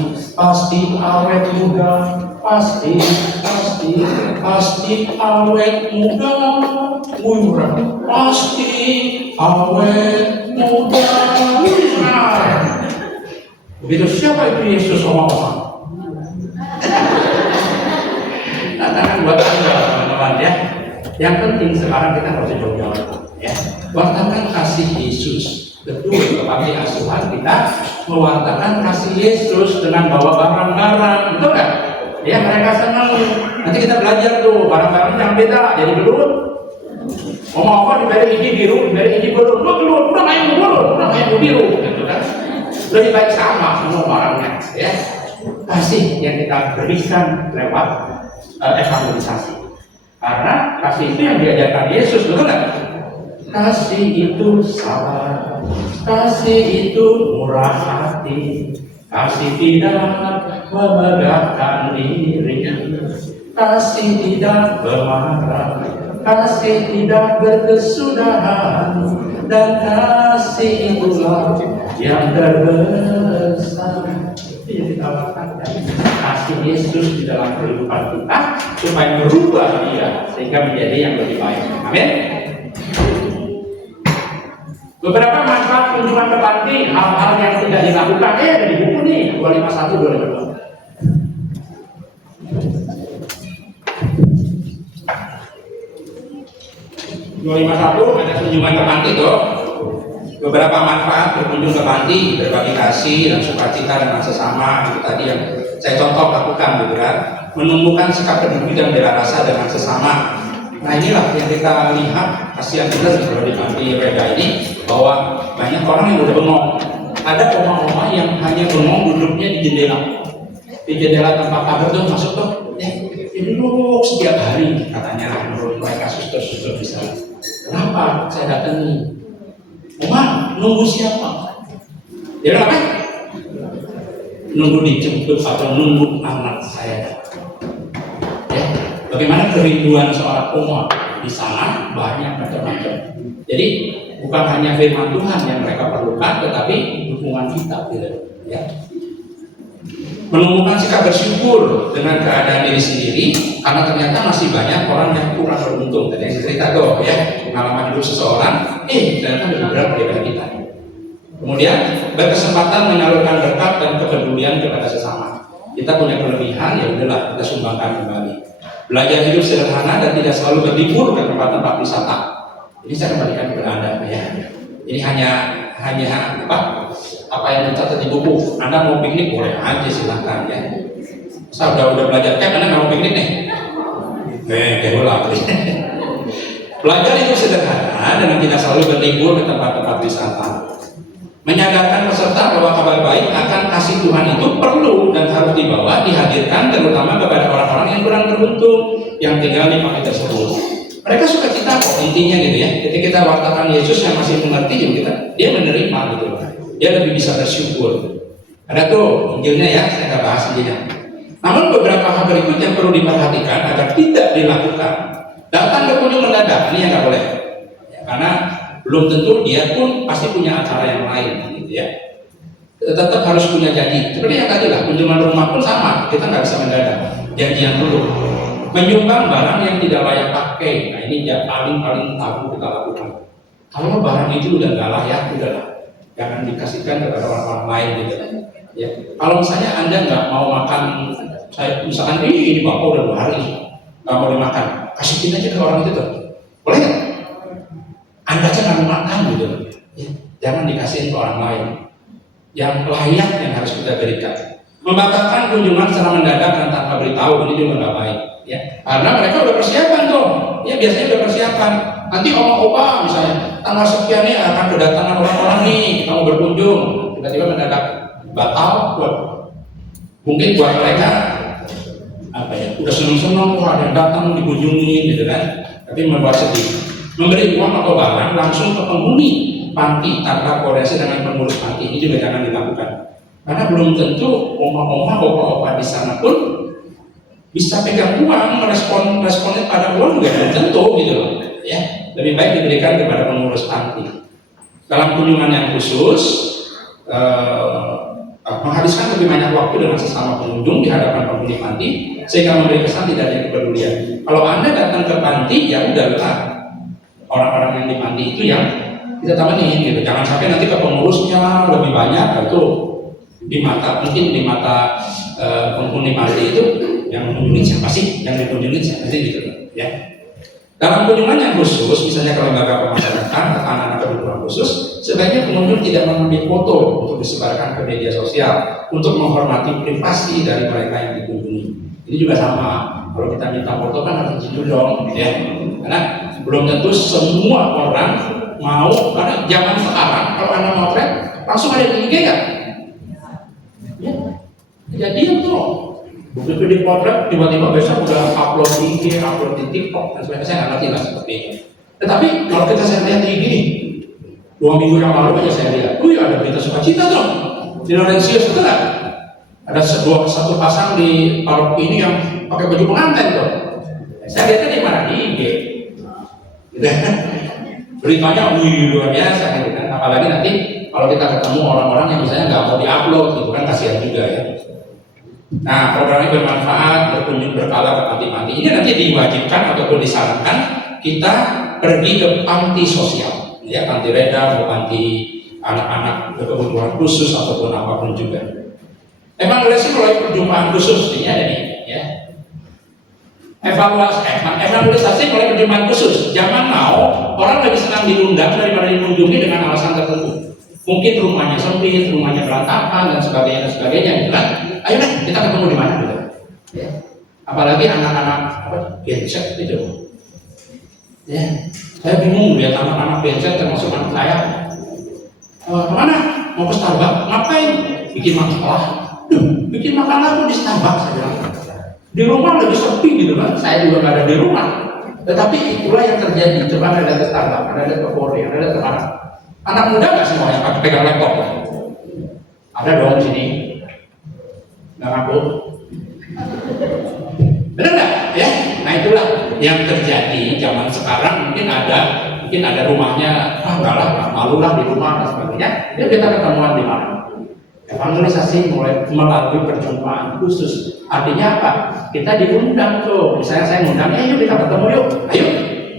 muda. Pasti awet muda. Murah. Pasti awet muda. Begitu siapa itu Yesus omong-omong? Tantangan buat Anda teman-teman ya. Yang penting sekarang kita nggak usah jauh-jauh ya. Wartakan kasih Yesus. Betul, ke panti asuhan kita mewartakan kasih Yesus dengan bawa barang-barang, betul nggak? Ya mereka senang. Nanti kita belajar tuh barang-barang yang beda. Jadi belut. Ngomong apa diberi ini biru, diberi ini belut. Lu keluar, udah main belut, udah main biru, gitu kan? Lebih baik sama semua barangnya, ya. Kasih yang kita berikan lewat evangelisasi. Karena kasih itu yang diajarkan Yesus, betul nggak? Kasih itu sabar, kasih itu murah hati, kasih tidak memegahkan diri, kasih tidak bermarah, kasih tidak berkesudahan, dan kasih itulah yang terbesar. Itu ditawarkan kasih Yesus di dalam kehidupan kita supaya berubah dia sehingga menjadi yang lebih baik. Amin. Beberapa manfaat kunjungan ke panti, hal-hal yang tidak dilakukan ada di buku nih 251 252. Ada kunjungan ke panti tuh. Beberapa manfaat berkunjung ke panti, berbagi kasih dan sukacita dengan sesama, itu tadi yang saya contoh lakukan gitu kan. Menumbuhkan sikap peduli dan bela rasa dengan sesama. Nah inilah yang kita lihat, kasihan benar kalau di panti Reda ini, bahwa banyak orang yang udah bengong. Ada oma-oma yang hanya bengong duduknya di jendela tempat kabar tuh masuk tuh, ya duduk setiap hari katanya menurut mereka suster-suster di sana. Kenapa saya datang nih? Oma, nunggu siapa? Ya apa? Nunggu dijemput atau nunggu anak saya. Ya, bagaimana kerinduan seorang oma di sana banyak macam-macam. Jadi bukan hanya firman Tuhan yang mereka perlukan, tetapi dukungan kita, gitu. Ya. Menumbuhkan sikap bersyukur dengan keadaan diri sendiri, karena ternyata masih banyak orang yang kurang beruntung. Tadi yang cerita tuh, ya, pengalaman hidup seseorang, ternyata lebih berat daripada kita. Kemudian berkesempatan menyalurkan berkat dan kepedulian kepada sesama. Kita punya kelebihan, ya udahlah kita sumbangkan kembali. Belajar hidup sederhana dan tidak selalu berlibur ke tempat-tempat wisata. Ini saya kembalikan kepada Anda, ya. Ini hanya apa yang mencatat di buku. Anda mau piknik boleh aja silahkan ya. Saya udah belajar camp, Anda nggak mau piknik nih? Bola. Belajar itu sederhana dan tidak selalu berlibur ke tempat-tempat wisata. Menyadarkan peserta bahwa kabar baik akan kasih Tuhan itu perlu dan harus dibawa, dihadirkan terutama kepada orang-orang yang kurang beruntung yang tinggal di panti tersebut. Mereka suka kita kok intinya gitu ya. Ketika kita wartakan Yesus yang masih mengerti juga kita, dia menerima gitu. Dia lebih bisa bersyukur. Ada tuh Injilnya ya, saya nggak bahas Injilnya. Namun beberapa hal berikut yang perlu diperhatikan agar tidak dilakukan. Datang berkunjung mendadak, ini yang nggak boleh. Ya, karena belum tentu dia pun pasti punya acara yang lain, gitu ya. Tetap harus punya janji. Seperti yang tadi lah, kunjungan rumah pun sama. Kita nggak bisa mendadak. Janjian dulu. Menyumbang barang yang tidak layak pakai. Nah ini yang paling tabu kita lakukan. Kalau barang itu udah nggak layak, udahlah. Jangan dikasihkan kepada orang-orang lain gitu. Ya. Kalau misalnya Anda nggak mau makan, saya misalkan ini bapak udah 2 hari nggak mau dimakan, kasihin aja ke orang itu tuh, boleh nggak? Anda aja nggak makan gitu. Ya, jangan dikasihin ke orang lain. Yang layak yang harus kita berikan. Membatalkan kunjungan secara mendadak dan tanpa beritahu ini juga nggak baik. Ya, karena mereka udah persiapan tuh. Ya biasanya udah persiapan. Nanti opa misalnya tanggal sekian nih akan kedatangan orang-orang nih, kita mau berkunjung. Tiba-tiba mendadak batal. Mungkin buat mereka apa ya? Udah seneng-seneng wah ada yang datang dikunjungi gitu kan. Tapi membuat sedih. Memberi uang atau barang langsung ke penghuni panti tanpa koordinasi dengan pengurus panti ini juga jangan dilakukan. Karena belum tentu oma-oma, opa-opa di sana pun bisa pegang uang, responnya pada uang juga belum tentu gitu loh. Ya, lebih baik diberikan kepada pengurus panti. Dalam kunjungan yang khusus, menghabiskan lebih banyak waktu dengan sesama pengunjung di hadapan penghuni panti sehingga memberi kesan tidak ada kepedulian. Kalau Anda datang ke panti, ya udahlah. Orang-orang yang di panti itu yang kita temenin gitu. Jangan sampai nanti ke pengurusnya lebih banyak itu mungkin di mata penghuni panti itu yang mengunjungi siapa sih, yang dikunjungi siapa sih gitu ya. Dalam kunjungan yang khusus, misalnya ke lembaga pemasyarakatan atau anak-anak kebutuhan khusus, sebaiknya pengunjung tidak mengambil foto untuk disebarkan ke media sosial untuk menghormati privasi dari mereka yang dikunjungi. Ini juga sama. Kalau kita minta foto kan harus izin dong, ya. Karena belum tentu semua orang mau, karena zaman sekarang kalau Anda motret langsung ada di IG kan? Ya, kejadian tuh. Begitu di potret tiba-tiba besok udah upload di IG, upload di TikTok dan sebagainya. Saya nggak ngerti lah seperti itu. Tetapi kalau saya lihat di IG, 2 minggu yang lalu aja saya lihat, ada berita sukacita tuh di Laurentius itu kan? Ada satu pasang di parok ini yang pakai baju pengantin tuh. Saya lihatnya di mana? Di IG. Gitu. Beritanya luar biasa gitu kan. Apalagi nanti kalau kita ketemu orang-orang yang misalnya nggak mau diupload gitu kan, kasihan juga ya. Nah, program ini bermanfaat, berkunjung berkala ke panti-panti. Ini nanti diwajibkan ataupun disarankan kita pergi ke panti sosial, ya panti reda, atau panti anak-anak berkebutuhan khusus ataupun apapun juga. Evaluasi melalui perjumpaan khusus ini ada nih, ya. Evaluasi melalui perjumpaan khusus. Jangan mau orang lebih senang diundang daripada dikunjungi dengan alasan tertentu. Mungkin rumahnya sempit, rumahnya berantakan dan sebagainya, gitu kan? Ayo deh, kita ketemu di mana gitu. Ya. Apalagi anak-anak gencet gitu. Ya, saya bingung lihat anak-anak gencet termasuk anak saya. Kemana? Mau ke Starbucks? Ngapain? Bikin masalah. Bikin makanan pun di Starbucks saya bilang. Di rumah lebih sepi gitu kan. Saya juga nggak ada di rumah. Tetapi itulah yang terjadi. Coba Anda lihat ke Starbucks, Anda lihat ke Korea, Anda lihat ke mana? Anak muda nggak semua yang pegang laptop? Ada dong di sini. Nggak ngaku. Benar nggak? Ya. Nah itulah yang terjadi zaman sekarang. Mungkin ada rumahnya. Enggak lah, malu lah di rumah dan sebagainya. Dia kita ketemuan di mana? Evangelisasi mulai melalui perjumpaan khusus. Artinya apa? Kita diundang tuh. Misalnya saya ngundang, yuk kita ketemu yuk. Ayo,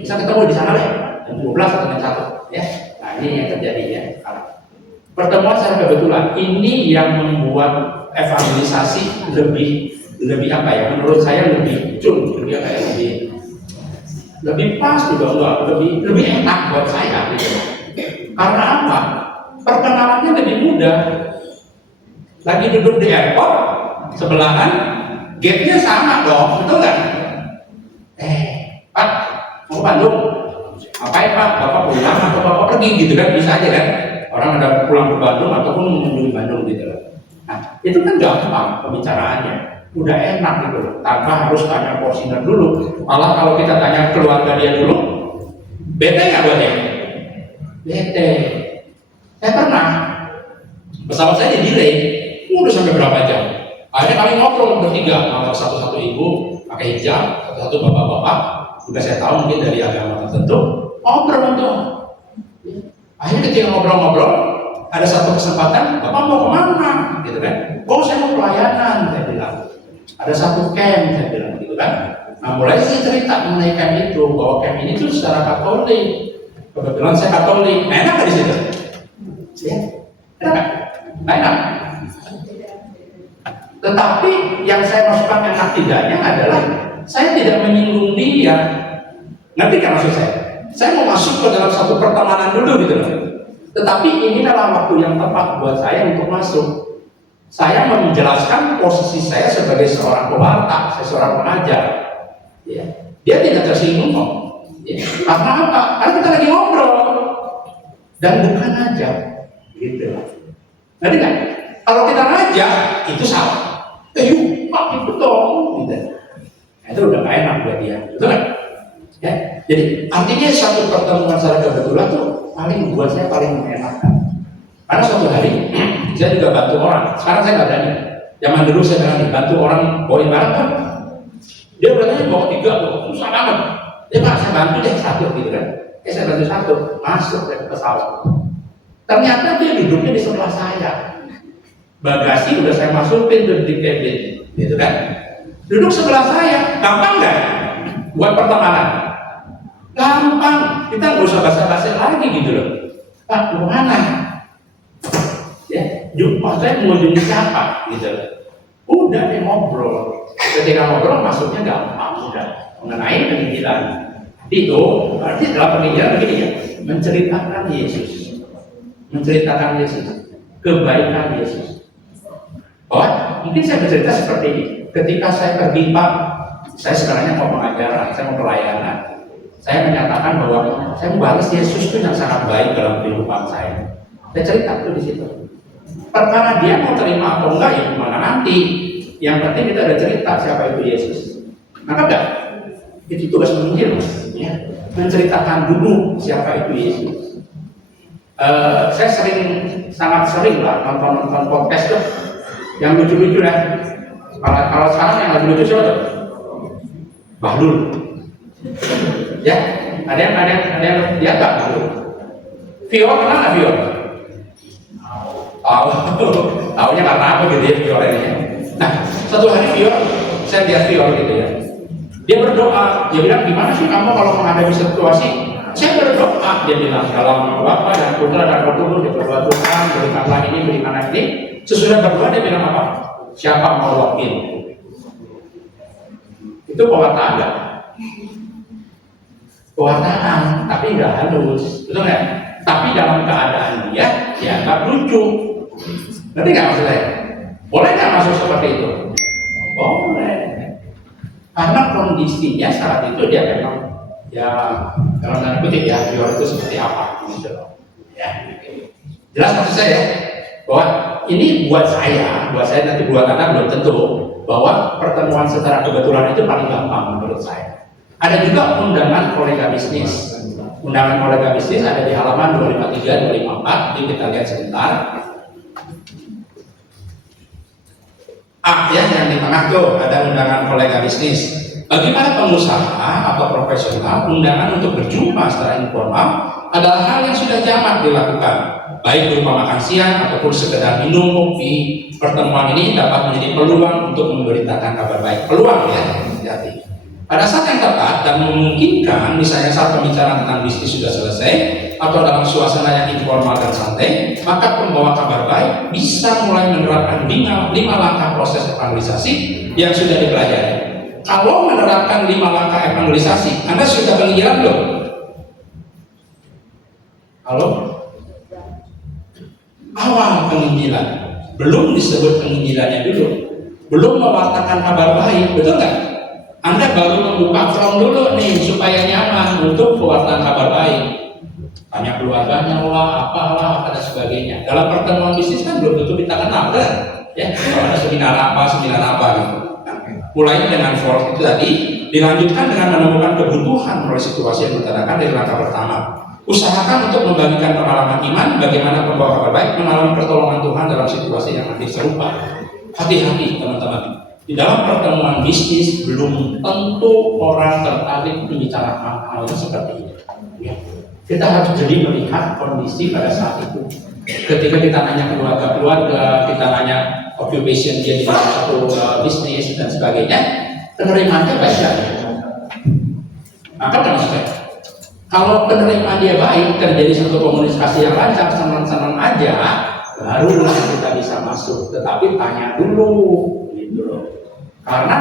bisa ketemu di sana deh. Jam 12 atau jam 1. Ya. Nah ini yang terjadi ya. Pertemuan secara kebetulan ini yang membuat evangelisasi lebih apa ya? Menurut saya lebih lebih pas juga enggak, lebih enak buat saya gitu. Karena apa? Perkenalannya lebih mudah. Lagi duduk di airport, sebelahan, gate-nya sama dong, betul kan? Pak, mau ke Bandung? Ngapain Pak? Bapak pulang atau Bapak pergi gitu kan? Bisa aja kan? Orang ada pulang ke Bandung ataupun mengunjungi Bandung gitu loh. Nah, itu kan gampang pembicaraannya. Udah enak gitu loh, tanpa harus tanya porsinya dulu. Malah kalau kita tanya keluarga dia dulu, bete nggak buat dia? Bete. Saya pernah, pesawat saya di-delay. Udah sampai berapa jam? Akhirnya kami ngobrol bertiga, satu-satu ibu pakai hijab, satu-satu bapak-bapak. Juga saya tahu mungkin dari agama tertentu. Ngobrol tuh. Akhirnya ketika ngobrol-ngobrol, ada satu kesempatan, bapak mau kemana? Gitu kan? Oh saya mau pelayanan, saya bilang. Ada satu camp, saya bilang gitu kan. Nah mulai saya cerita mengenai camp itu, bahwa camp ini tuh secara Katolik. Kebetulan saya Katolik. Nah, enak nggak di situ? Ya, enak. Nah, enak. Tetapi yang saya masukkan enak tidaknya adalah saya tidak menyinggung dia. Ngerti kan maksud saya? Saya mau masuk ke dalam satu pertemanan dulu gitu loh. Tetapi ini adalah waktu yang tepat buat saya untuk masuk. Saya menjelaskan posisi saya sebagai seorang pewarta, saya seorang pengajar. Ya. Dia tidak tersinggung kok. Ya. Karena apa? Karena kita lagi ngobrol dan bukan ngajak, gitu. Ngerti nggak? Kalau kita ngajak itu salah. Yuk, Pak, itu dong, gitu. Nah, itu udah gak enak buat dia, betul kan? Ya, jadi artinya satu pertemuan secara kebetulan tuh paling buat saya paling menyenangkan. Karena suatu hari saya juga bantu orang. Sekarang saya nggak berani. Zaman dulu saya berani bantu orang bawain barang kan. Dia berarti bawa 3 tuh, susah banget. Dia Pak, saya bantu deh 1 gitu kan. Saya bantu 1, masuk ke pesawat. Ternyata dia duduknya di sebelah saya. Bagasi udah saya masukin di cabin, gitu kan. Duduk sebelah saya, gampang nggak? Buat pertemanan. Gampang, kita nggak usah basa-basi lagi gitu loh. Pak, mau mana? Ya, jumpa saya mau jumpa siapa? Gitu. Udah deh ngobrol. Ketika ngobrol masuknya gampang, udah mengenai penginjilan. Itu berarti dalam penginjilan begini ya, menceritakan Yesus, menceritakan Yesus, kebaikan Yesus. Oh, mungkin saya bercerita seperti ini. Ketika saya pergi Pak, saya sebenarnya mau pengajaran, saya mau pelayanan. Saya menyatakan bahwa saya mau balas Yesus itu yang sangat baik dalam kehidupan saya. Saya cerita tuh di situ. Perkara dia mau terima atau enggak ya gimana nanti. Yang penting kita ada cerita siapa itu Yesus. Maka enggak, itu tugas penginjil, ya. Menceritakan dulu siapa itu Yesus. Saya sangat sering lah nonton podcast tuh yang lucu-lucu ya. Kalau sekarang yang lagi lucu siapa tuh? Bahlul. Ya, ada yang lihat nggak Bahlul? Vio kenal nggak Vio? Tahunya karena apa gitu ya Vio ini. Nah, satu hari Vio, saya lihat Vio gitu ya. Dia berdoa, dia bilang gimana sih kamu kalau menghadapi situasi? Saya berdoa, dia bilang dalam nama Bapa dan Putra dan Roh Kudus, dia berdoa Tuhan berikanlah ini, berikanlah ini. Sesudah berdoa dia bilang apa? Siapa mau login? Itu pewartaan enggak? Pewartaan, tapi nggak halus, betul nggak? Tapi dalam keadaan dia nggak lucu. Ngerti nggak maksud saya? Boleh nggak masuk seperti itu? Boleh. Karena kondisinya saat itu dia memang ya dalam tanda kutip ya beliau itu seperti apa gitu. Ya. Jelas maksud saya bahwa ini buat saya nanti buat Anda belum tentu bahwa pertemuan secara kebetulan itu paling gampang menurut saya. Ada juga undangan kolega bisnis. Undangan kolega bisnis ada di halaman 253, 254. Jadi kita lihat sebentar. Ya, yang di tengah tuh ada undangan kolega bisnis. Bagaimana pengusaha atau profesional, undangan untuk berjumpa secara informal adalah hal yang sudah jamak dilakukan, baik berupa makan siang ataupun sekedar minum kopi. Pertemuan ini dapat menjadi peluang untuk memberitakan kabar baik. Peluang ya, hati-hati. Pada saat yang tepat dan memungkinkan, misalnya saat pembicaraan tentang bisnis sudah selesai atau dalam suasana yang informal dan santai, maka pembawa kabar baik bisa mulai menerapkan 5 langkah proses evangelisasi yang sudah dipelajari. Kalau menerapkan 5 langkah evangelisasi, Anda sudah penginjilan belum? Halo? Awal penginjilan, belum disebut penginjilannya dulu, belum mewartakan kabar baik, betul nggak? Anda baru membuka form dulu nih supaya nyaman untuk pewartaan kabar baik. Tanya keluarganya lah, apalah, dan sebagainya. Dalam pertemuan bisnis kan belum tentu kita kenal kan? Ya, kalau ada seminar apa gitu. Mulai dengan form itu tadi, dilanjutkan dengan menemukan kebutuhan melalui situasi yang diutarakan dari langkah pertama. Usahakan untuk membagikan pengalaman iman, bagaimana pembawa kabar baik mengalami pertolongan Tuhan dalam situasi yang hampir serupa. Hati-hati teman-teman. Di dalam pertemuan bisnis belum tentu orang tertarik membicarakan hal seperti ini. Ya. Kita harus jadi melihat kondisi pada saat itu. Ketika kita nanya keluarga, kita nanya occupation dia di dalam satu bisnis dan sebagainya, penerimaannya baik ya. Maka maksud saya, kalau penerimaan dia baik, terjadi satu komunikasi yang lancar, senang-senang aja, barulah kita bisa masuk. Tetapi tanya dulu, gitu loh. Karena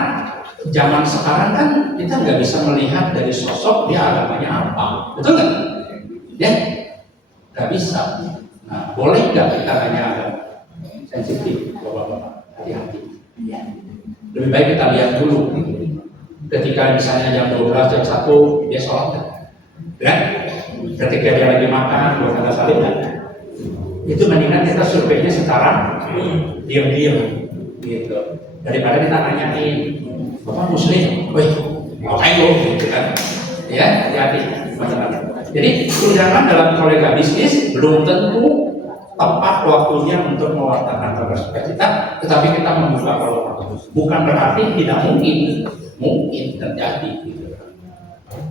zaman sekarang kan kita nggak bisa melihat dari sosok dia agamanya apa, betul nggak? Ya, nggak bisa. Nah, boleh nggak kita tanya agama? Sensitif, bapak-bapak, hati-hati. Lebih baik kita lihat dulu. Ketika misalnya jam 12, jam 1, dia sholat kan? Dan ketika dia lagi makan, buat ada salim kan? Itu mendingan kita surveinya secara diam-diam gitu. Daripada kita nanyain, Bapak Muslim, woi, ngapain lo? Gitu kan? Ya, hati-hati. Macam-macam. Jadi tunjangan dalam kolega bisnis belum tentu tepat waktunya untuk mewartakan kabar sukacita, tetapi kita membuka peluang. Bukan berarti tidak mungkin terjadi. Gitu.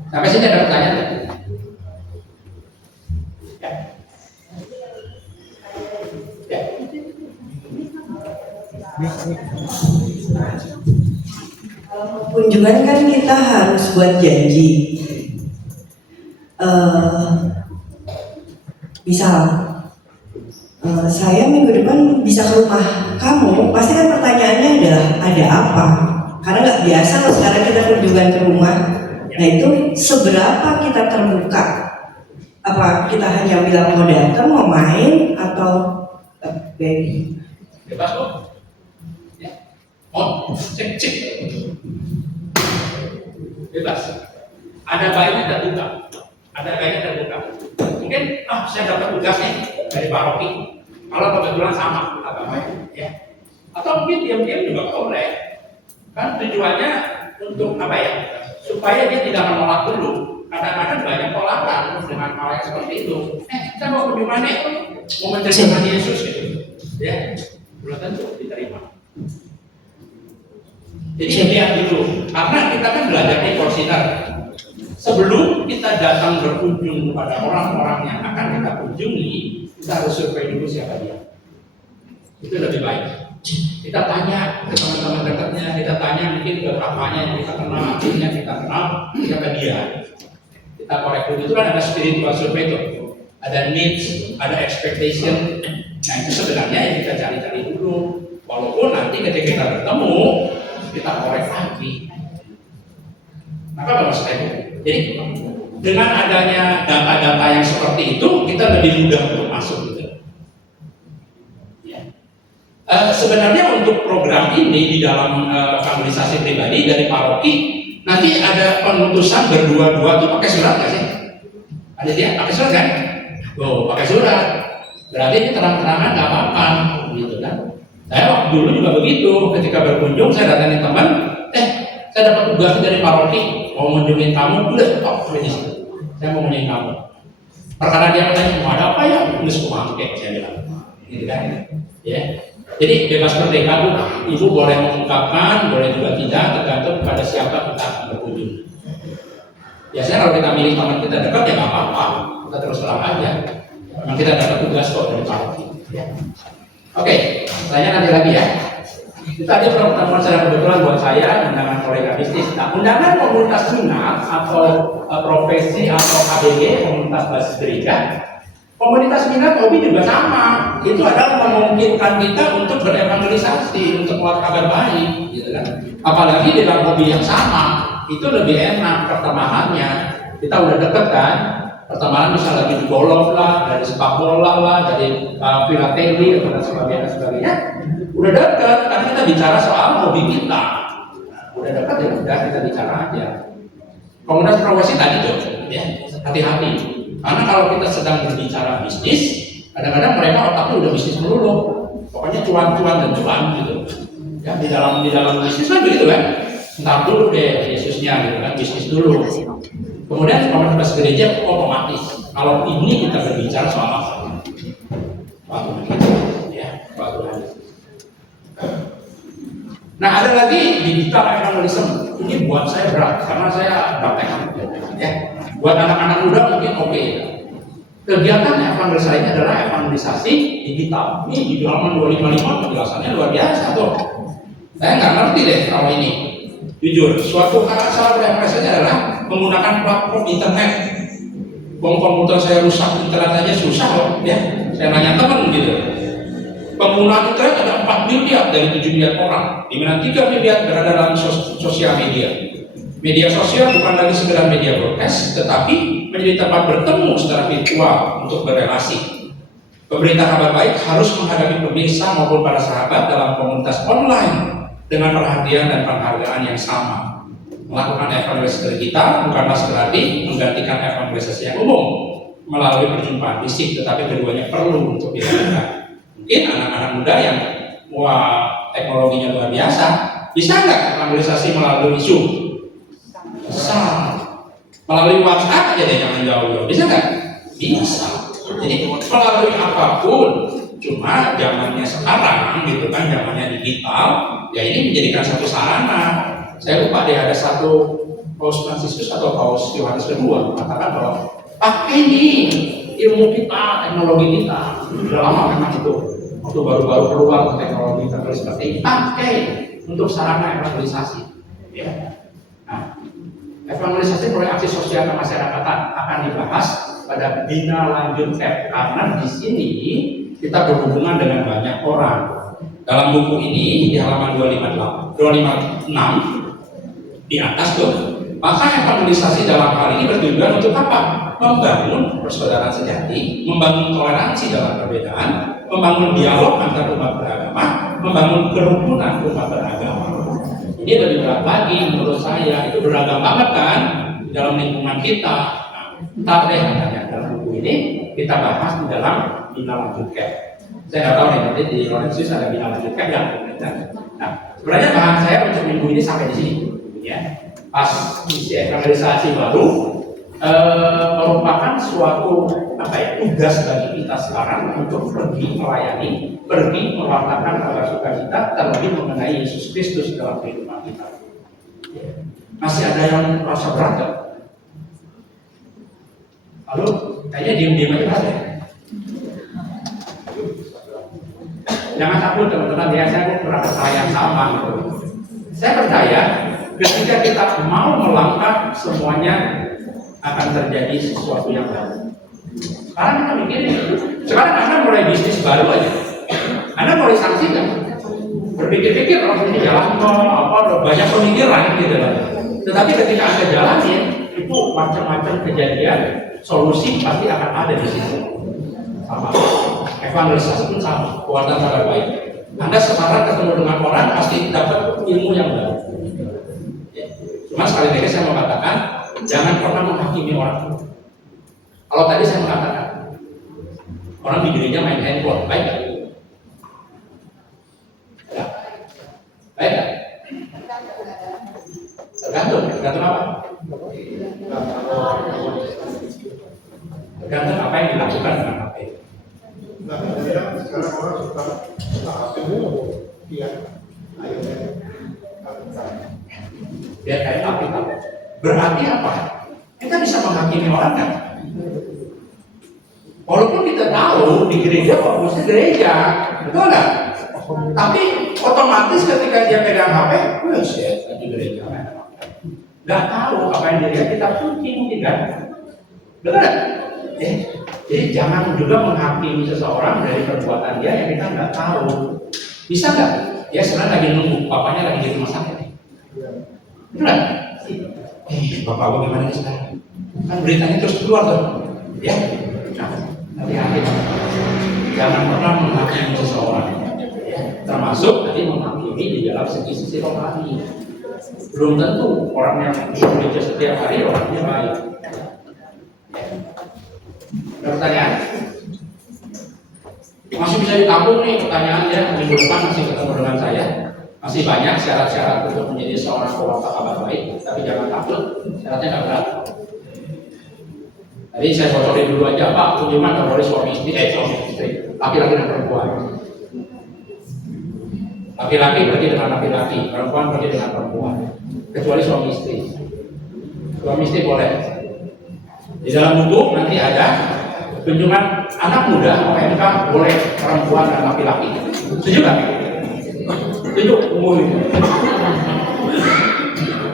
Sampai sini ada pertanyaan? Ya. Ya. Kunjungan kan kita harus buat janji. Misal saya minggu depan bisa ke rumah kamu, pasti kan pertanyaannya adalah ada apa? Karena nggak biasa loh sekarang kita kunjungan ke rumah. Nah itu seberapa kita terbuka? Apa kita hanya bilang mau datang, mau main, atau baby? Bebas kok. Ya. Oh, cek. Bebas. Ada baiknya terbuka. Mungkin saya dapat tugas nih dari paroki. Kalau kebetulan sama agamanya, ya. Atau mungkin diam-diam juga boleh. Kan tujuannya untuk apa ya? Supaya dia tidak menolak dulu. Kadang-kadang banyak tolakan dengan hal yang seperti itu. Kita mau kunjungan nih, mau menceritakan Yesus gitu. Ya, belum tentu diterima. Jadi lihat dulu, karena kita kan belajar di Porsinar. Sebelum kita datang berkunjung kepada orang-orang yang akan kita kunjungi, kita harus survei dulu siapa dia. Itu lebih baik. Kita tanya ke teman-teman dekatnya, kita tanya mungkin ke kakaknya yang kita kenal, adiknya kita kenal, siapa dia. Kita korek dulu, itu kan ada spiritual survey itu. Ada needs, ada expectation. Nah itu sebenarnya yang kita cari-cari dulu. Walaupun nanti ketika kita bertemu, kita korek lagi. Maka apa maksudnya? Jadi dengan adanya data-data yang seperti itu, kita lebih mudah untuk masuk gitu. Ya. Sebenarnya untuk program ini di dalam evangelisasi pribadi dari paroki, nanti ada penutusan berdua-dua tuh pakai surat nggak sih? Ada dia pakai surat kan? Oh, pakai surat. Berarti ini terang-terangan nggak apa-apa, gitu kan? Saya waktu dulu juga begitu. Ketika berkunjung, saya datangin teman, saya dapat tugas dari paroki, mau mengunjungin kamu, udah, saya mau mengunjungin kamu. Perkara dia bertanya, mau ada apa ya? Nulis kumangke, saya bilang, gitu kan? Ya, jadi bebas merdeka Bu. Ibu boleh mengungkapkan, boleh juga tidak, tergantung pada siapa kita akan berkunjung. Biasanya kalau kita milih teman kita dekat ya nggak apa-apa, kita terus terang aja. Memang kita dapat tugas kok dari paroki. Ya. Oke, saya nanti lagi ya. Itu tadi pertemuan secara kebetulan buat saya undangan kolega bisnis. Nah, undangan komunitas Sunat atau profesi atau KBG, komunitas basis gereja, komunitas minat hobi juga sama. Itu adalah memungkinkan kita untuk berevangelisasi, untuk membuat kabar baik, gitu kan. Apalagi dalam hobi yang sama, itu lebih enak pertemanannya. Kita udah deket kan. Pertemanan bisa lagi di golf lah, dari sepak bola lah, dari filateli dan sebagainya. Udah dekat, karena kita bicara soal hobi kita. Udah dekat ya udah kita bicara aja. Komunitas profesi tadi tuh, ya hati-hati. Karena kalau kita sedang berbicara bisnis, kadang-kadang mereka otaknya udah bisnis melulu. Pokoknya cuan-cuan dan cuan gitu. Ya di dalam bisnis kan begitu kan. Ntar dulu deh Yesusnya gitu kan, bisnis dulu. Kemudian komunitas gereja otomatis. Kalau ini kita berbicara soal apa? Ya, nah ada lagi digital evangelism. Ini buat saya berat karena saya praktek. Ya, buat anak-anak muda mungkin oke. Kegiatan evangelisasi ini adalah evangelisasi digital. Ini di halaman 255 penjelasannya luar biasa tuh. Saya nggak ngerti deh kalau ini. Jujur, suatu salah evangelisasi adalah menggunakan platform internet. Komputer saya rusak, internet aja susah loh, ya. Saya nanya teman gitu. Pengguna internet ada 4 miliar dari 7 miliar orang, di mana 3 miliar berada dalam sosial media. Media sosial bukan lagi sekedar media broadcast, tetapi menjadi tempat bertemu secara virtual untuk berrelasi. Pemberita kabar baik harus menghadapi pemirsa maupun para sahabat dalam komunitas online dengan perhatian dan penghargaan yang sama. Melakukan evangelisasi digital bukanlah berarti menggantikan evangelisasi yang umum melalui perjumpaan fisik, tetapi keduanya perlu untuk dilakukan. Mungkin anak-anak muda yang teknologinya luar biasa, bisa nggak evangelisasi melalui Zoom? Bisa. Melalui WhatsApp aja deh, jangan jauh-jauh. Bisa nggak? Bisa. Jadi melalui apapun, cuma zamannya sekarang gitu kan, zamannya digital, ya ini menjadikan satu sarana. Saya lupa deh, ada satu Paus Fransiskus atau Paus Yohanes kedua mengatakan bahwa pakai nih ilmu kita, teknologi kita. Sudah lama memang itu. Waktu baru-baru keluar teknologi seperti ini, pakai untuk sarana evangelisasi. Ya. Nah, evangelisasi proyek aksi sosial kemasyarakatan akan dibahas pada Bina Lanjut Cap, karena di sini kita berhubungan dengan banyak orang. Dalam buku ini di halaman 256 di atas tuh, maka evangelisasi dalam hal ini bertujuan untuk apa? Membangun persaudaraan sejati, membangun toleransi dalam perbedaan, membangun dialog antar umat beragama, membangun kerukunan umat beragama. Ini lebih berat lagi menurut saya, itu beragam banget kan di dalam lingkungan kita. Ntar deh katanya dalam buku ini kita bahas di dalam Bina Lanjut Cap. Saya nggak tahu nih, nanti di Lorenzus ada Bina Lanjut Cap yang nah, sebenarnya bahan saya untuk minggu ini sampai di sini, ya. Pas isi evangelisasi baru merupakan suatu tugas bagi kita sekarang untuk pergi melayani, pergi mewartakan kabar sukacita, terlebih mengenai Yesus Kristus dalam kehidupan kita. Masih ada yang merasa berat kan? Lalu kayaknya diam-diam aja ya. Jangan takut teman-teman, ya saya merasa yang sama gitu. Saya percaya ketika kita mau melangkah, semuanya akan terjadi sesuatu yang baru. Sekarang kita mikirin, sekarang Anda mulai bisnis baru aja, Anda mulai sanksi kan? Berpikir-pikir kalau ini jalan banyak pemikiran gitu kan. Tetapi ketika Anda jalanin, itu macam-macam kejadian, solusi pasti akan ada di situ. Sama, evangelisasi pun sama, pewartaan kabar baik. Anda sekarang ketemu dengan orang pasti dapat ilmu yang baru. Cuma sekali lagi saya mau katakan, jangan pernah menghakimi orang. Kalau tadi saya mengatakan, orang di gereja main handphone, baik gak? Ya. Baik gak? Tergantung apa? Tergantung apa yang dilakukan dengan HP. Nah, sekarang orang suka HP dulu, iya, Dia kayak api. Berarti apa? Kita bisa menghakimi orang kan? Walaupun kita tahu di gereja fokusnya gereja, betul nggak? Tapi otomatis ketika dia pegang HP, di gereja nggak tahu apa yang dilihat, kita mungkin kan? Betul nggak? Jadi jangan juga menghakimi seseorang dari perbuatan dia yang kita nggak tahu. Bisa nggak? Ya sebenarnya lagi nunggu, bapaknya lagi di rumah sakit. Betul nggak? Bapak gue gimana nih sekarang? Kan beritanya terus keluar tuh, ya? Nah, hati-hati, jangan pernah menghakimi seseorang, ya? Termasuk tadi menghakimi di dalam segi-segi rohani. Belum tentu orang yang bekerja setiap hari orangnya baik. Ada pertanyaan? Masih bisa ditampung nih pertanyaannya, minggu depan masih ketemu dengan saya. Masih banyak syarat-syarat untuk menjadi seorang pewarta kabar baik, tapi jangan takut, syaratnya nggak berat. Tadi saya bocorin dulu aja, Pak, kunjungan nggak boleh suami istri, laki-laki dan perempuan. Laki-laki pergi dengan laki-laki, perempuan pergi dengan perempuan, kecuali suami istri. Suami istri boleh. Di dalam buku nanti ada kunjungan anak muda OMK boleh perempuan dan laki-laki. Setuju nggak? Setuju, umum itu.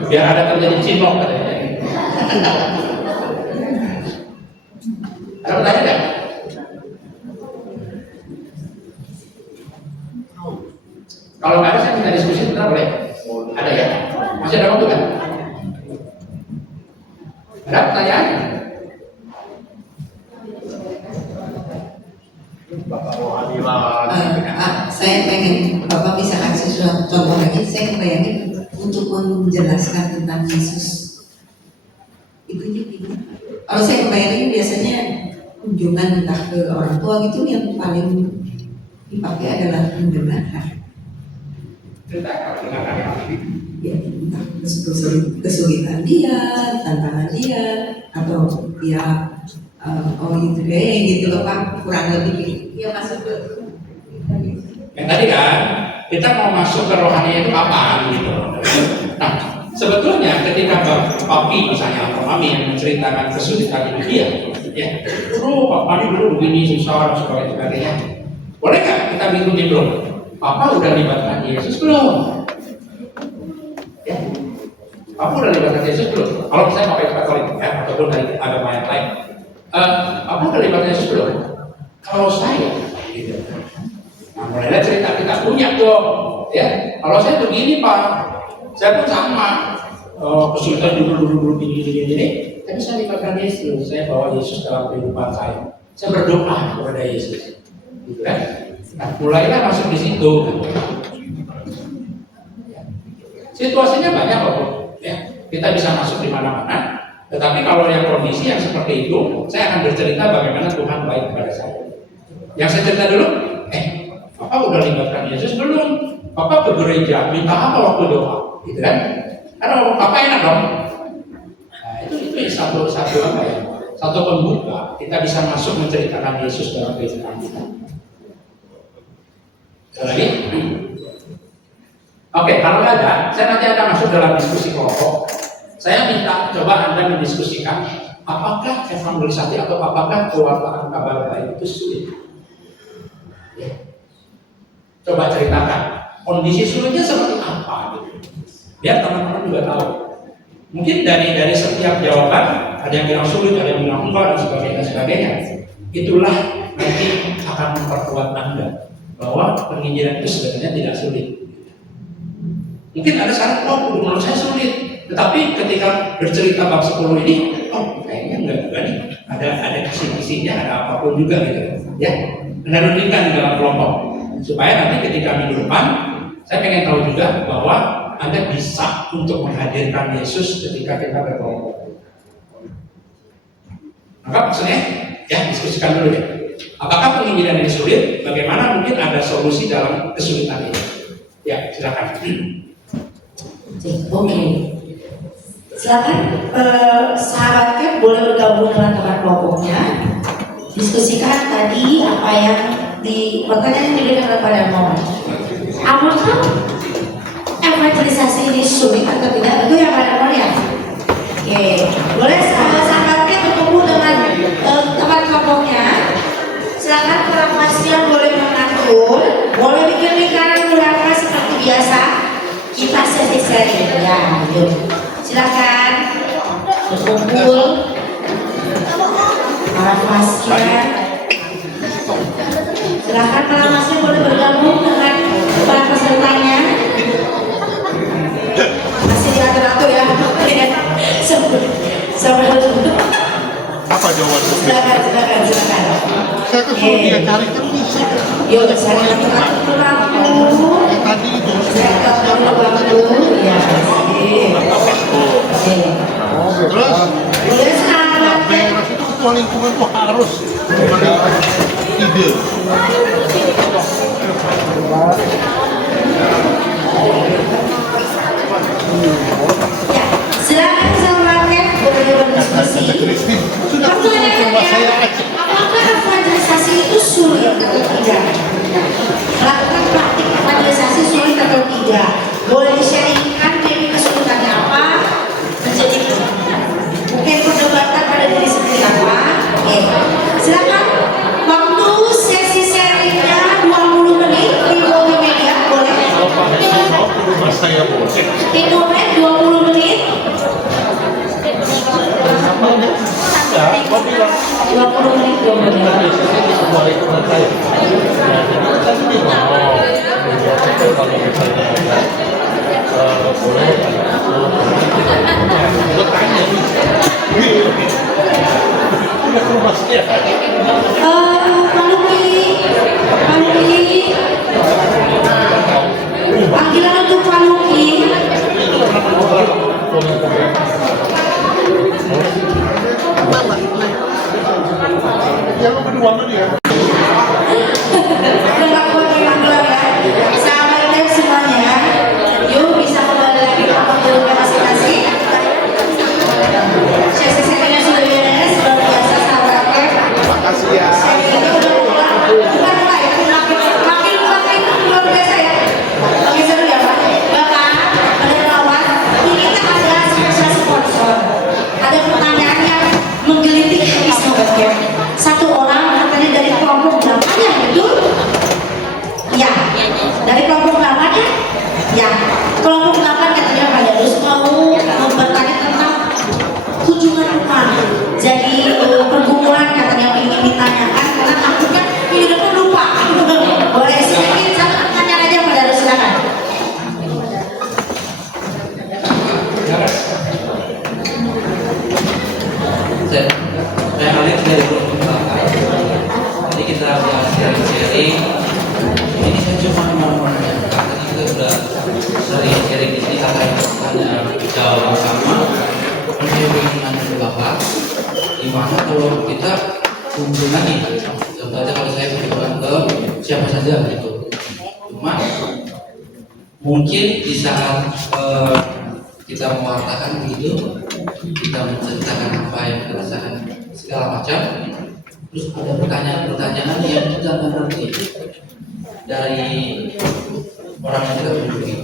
Biar ada terjadi cinlok katanya. Ada pertanyaan nggak? Kalau nggak ada, saya minta diskusi sebentar boleh? Ada ya? Masih ada waktu kan? Ada pertanyaan? Saya pengen Bapak bisa kasih suatu contoh lagi. Saya bayangin untuk menjelaskan tentang Yesus. Itu gimana? Kalau saya bayangin biasanya kunjungan entah ke orang tua gitu yang paling dipakai adalah mendengarkan. Ya, entah kesulitan dia, tantangan dia, atau dia oh gitu deh, gitu loh Pak, kurang lebih dia masuk ke Yang tadi kan, kita mau masuk ke rohani itu kapan gitu. Nah, sebetulnya ketika papi misalnya atau mami yang menceritakan kesulitan hidup dia, ya, Pak Mami dulu begini susah dan sebagainya. Boleh nggak kita ngikutin dulu? Papa udah libatkan Yesus belum? Ya, Papa udah libatkan Yesus belum? Kalau misalnya pakai Katolik ya, ataupun dari agama yang lain, Papa udah libatkan Yesus belum? Kalau saya, gitu. Nah, mulailah cerita kita punya dong, ya. Kalau saya begini Pak, saya pun sama kesulitan dulu ini, tapi saya libatkan Yesus, saya bawa Yesus dalam kehidupan saya berdoa kepada Yesus, gitu kan? Nah, mulailah masuk di situ. Situasinya banyak kok, ya. Kita bisa masuk di mana-mana, tetapi kalau yang kondisi yang seperti itu, saya akan bercerita bagaimana Tuhan baik kepada saya. Yang saya cerita dulu, Papa udah libatkan Yesus belum? Papa ke gereja, minta apa waktu doa? Gitu kan? Karena Papa enak dong. Nah, itu satu apa ya? Satu pembuka, kita bisa masuk menceritakan Yesus dalam kehidupan kita. Lagi? Oke, kalau nggak ada, saya nanti akan masuk dalam diskusi kelompok. Saya minta coba Anda mendiskusikan apakah evangelisasi atau apakah kewartaan kabar baik itu sulit? Ya. Coba ceritakan kondisi sulitnya seperti apa gitu. Biar teman-teman juga tahu. Mungkin dari setiap jawaban ada yang bilang sulit, ada yang bilang enggak dan sebagainya. Itulah nanti akan memperkuat Anda bahwa penginjilan itu sebenarnya tidak sulit. Mungkin ada saran, menurut saya sulit. Tetapi ketika bercerita bab 10 ini, kayaknya enggak nih. Ada kisi-kisinya, ada apapun juga gitu. Ya, Anda rundingkan di dalam kelompok. Supaya nanti ketika minggu depan, saya pengen tahu juga bahwa Anda bisa untuk menghadirkan Yesus ketika kita berkelompok. Maka maksudnya, ya diskusikan dulu ya. Apakah penginjilan ini sulit? Bagaimana mungkin ada solusi dalam kesulitan ini? Ya, silakan. Oke. Silakan sahabat Cap boleh bergabung dengan teman kelompoknya. Diskusikan tadi apa yang di pertanyaan yang diberikan kepada Mon. Apakah evangelisasi ini sulit atau tidak? Itu yang pada Mon ya. Oke, boleh sahabat Cap bertemu dengan teman kelompoknya. Silakan para pasien boleh mengatur, boleh bikin lingkaran berapa seperti biasa. Kita sesi-sesi ya, yuk. Silakan berkumpul para pasien. Silakan para pasien boleh bergabung dengan para pesertanya. Masih diatur-atur ya. Sampai Apa jawabannya? silakan. Saya kan suruh dia cari kan bisa. Yuk, saya atur lampu. Tadi itu. Saya atur lampu. Ya, oke. Terus Boleh sahabat. beres itu ketua lingkungan tuh harus memberikan ide. Ya, silakan sahabatnya boleh berdiskusi. Sudah Pertanyaannya, saya aja. apakah evangelisasi itu sulit atau tidak? Melakukan praktik evangelisasi sulit atau tidak? Boleh di-sharingkan dari kesulitannya apa? Menjadi mungkin perdebatan pada diri sendiri apa? Oke, silakan. Waktu sesi sharingnya 20 menit di Wikimedia, boleh? Saya boleh. Timurnya 20 menit. 20 menit, 20 menit. Jadi ini saya cuma mau menanyakan, tadi kita sudah sering sharing di sini terkait pertanyaan jawaban sama. Saya ingin nanya ke Bapak, gimana kalau kita kunjungan nih, contohnya kalau saya kunjungan ke siapa saja gitu, cuma mungkin di saat kita mewartakan video, kita menceritakan apa yang kita rasakan segala macam, terus ada pertanyaan-pertanyaan yang kita nggak ngerti dari orang yang kita kunjungi,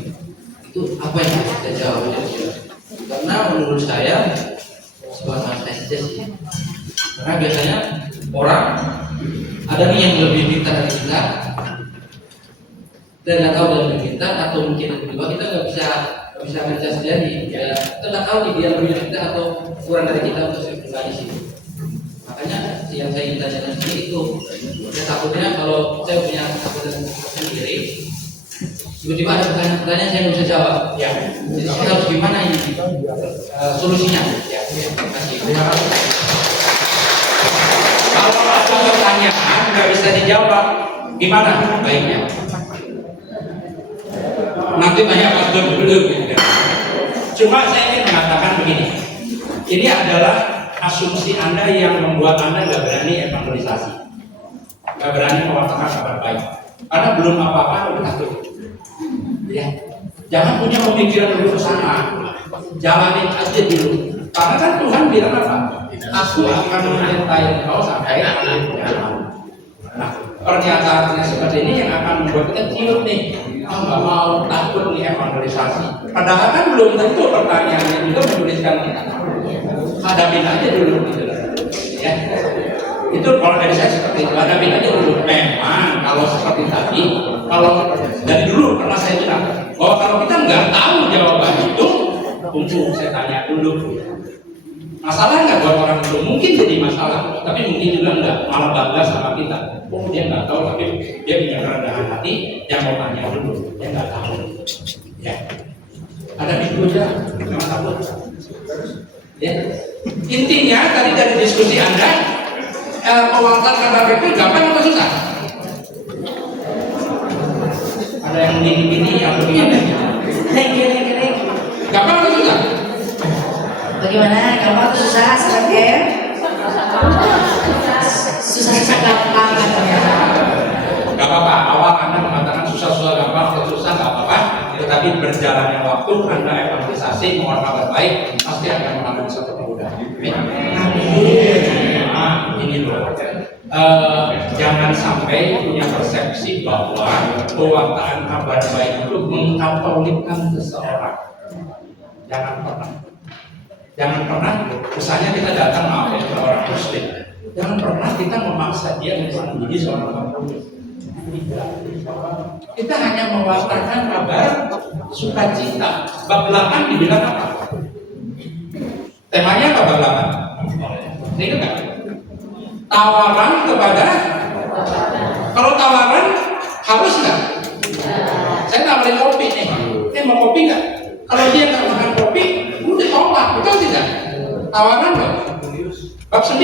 itu apa yang harus kita jawab? Karena menurut saya sebuah saya saja sih, karena biasanya orang ada nih yang lebih pintar dari kita dan nggak tahu dari kita, atau mungkin yang kedua kita nggak bisa kerja sendiri, ya kita nggak tahu nih dia lebih dari kita atau kurang dari kita untuk pribadi sih. Makanya yang saya ingin tanyakan sendiri itu, saya takutnya kalau saya punya keputusan sendiri, tiba-tiba ada pertanyaan-pertanyaan saya nggak bisa jawab, ya. Jadi saya harus gimana ini solusinya? Ya, terima kasih. Kalau ada pertanyaan nggak bisa dijawab, gimana baiknya? Nanti banyak pastor dulu. Cuma saya ingin mengatakan begini, ini adalah asumsi Anda yang membuat Anda nggak berani evangelisasi, nggak berani mewartakan kabar baik, karena belum apa-apa udah takut. Ya, jangan punya pemikiran dulu ke sana, jalanin aja dulu. Karena kan Tuhan bilang apa? Aku akan menyertai kau sampai akhir zaman. Nah, pernyataan seperti ini yang akan membuat kita ciut nih. Nggak mau, takut nih evangelisasi. Padahal kan belum tentu pertanyaannya juga menuliskan kita. Hadapin aja dulu gitu. Ya. Itu kalau dari saya seperti itu, hadapin aja dulu. Memang kalau seperti tadi, kalau dari dulu pernah saya bilang bahwa kalau kita nggak tahu jawaban itu, tunggu saya tanya dulu. Masalah nggak buat orang itu? Mungkin jadi masalah, tapi mungkin juga enggak, malah bangga sama kita. Oh dia nggak tahu, tapi dia punya kerendahan hati yang mau tanya dulu. Dia nggak tahu. Ya, ada itu aja, jangan takut. Ya, intinya tadi dari diskusi Anda, pewartaan kabar baik itu gampang atau susah? Ada yang begini, yang begini. Gampang atau susah? Bagaimana? Gampang atau susah? Sebagai susah-susah gampang katanya. Gak apa-apa, awal Anda mengatakan susah-susah gampang atau susah gak apa-apa, tetapi berjalannya waktu Anda evangelisasi, mohon kabar baik, pasti akan mengalami suatu kemudahan. Nah, ini loh. Jangan sampai punya persepsi bahwa pewartaan kabar baik itu mengkatolikkan seseorang. Jangan pernah, misalnya kita datang maaf ya ke orang Muslim, jangan pernah kita memaksa dia menjadi seorang Katolik. Kita hanya mewartakan kabar sukacita. Bab 8 dibilang apa? Temanya apa bab 8? Ini kan tawaran kepada. Kalau tawaran harus nggak? Saya nawarin kopi nih, mau kopi nggak? Kalau dia nggak makan kopi, udah tolak, betul tidak? Tawaran loh. Bab 9,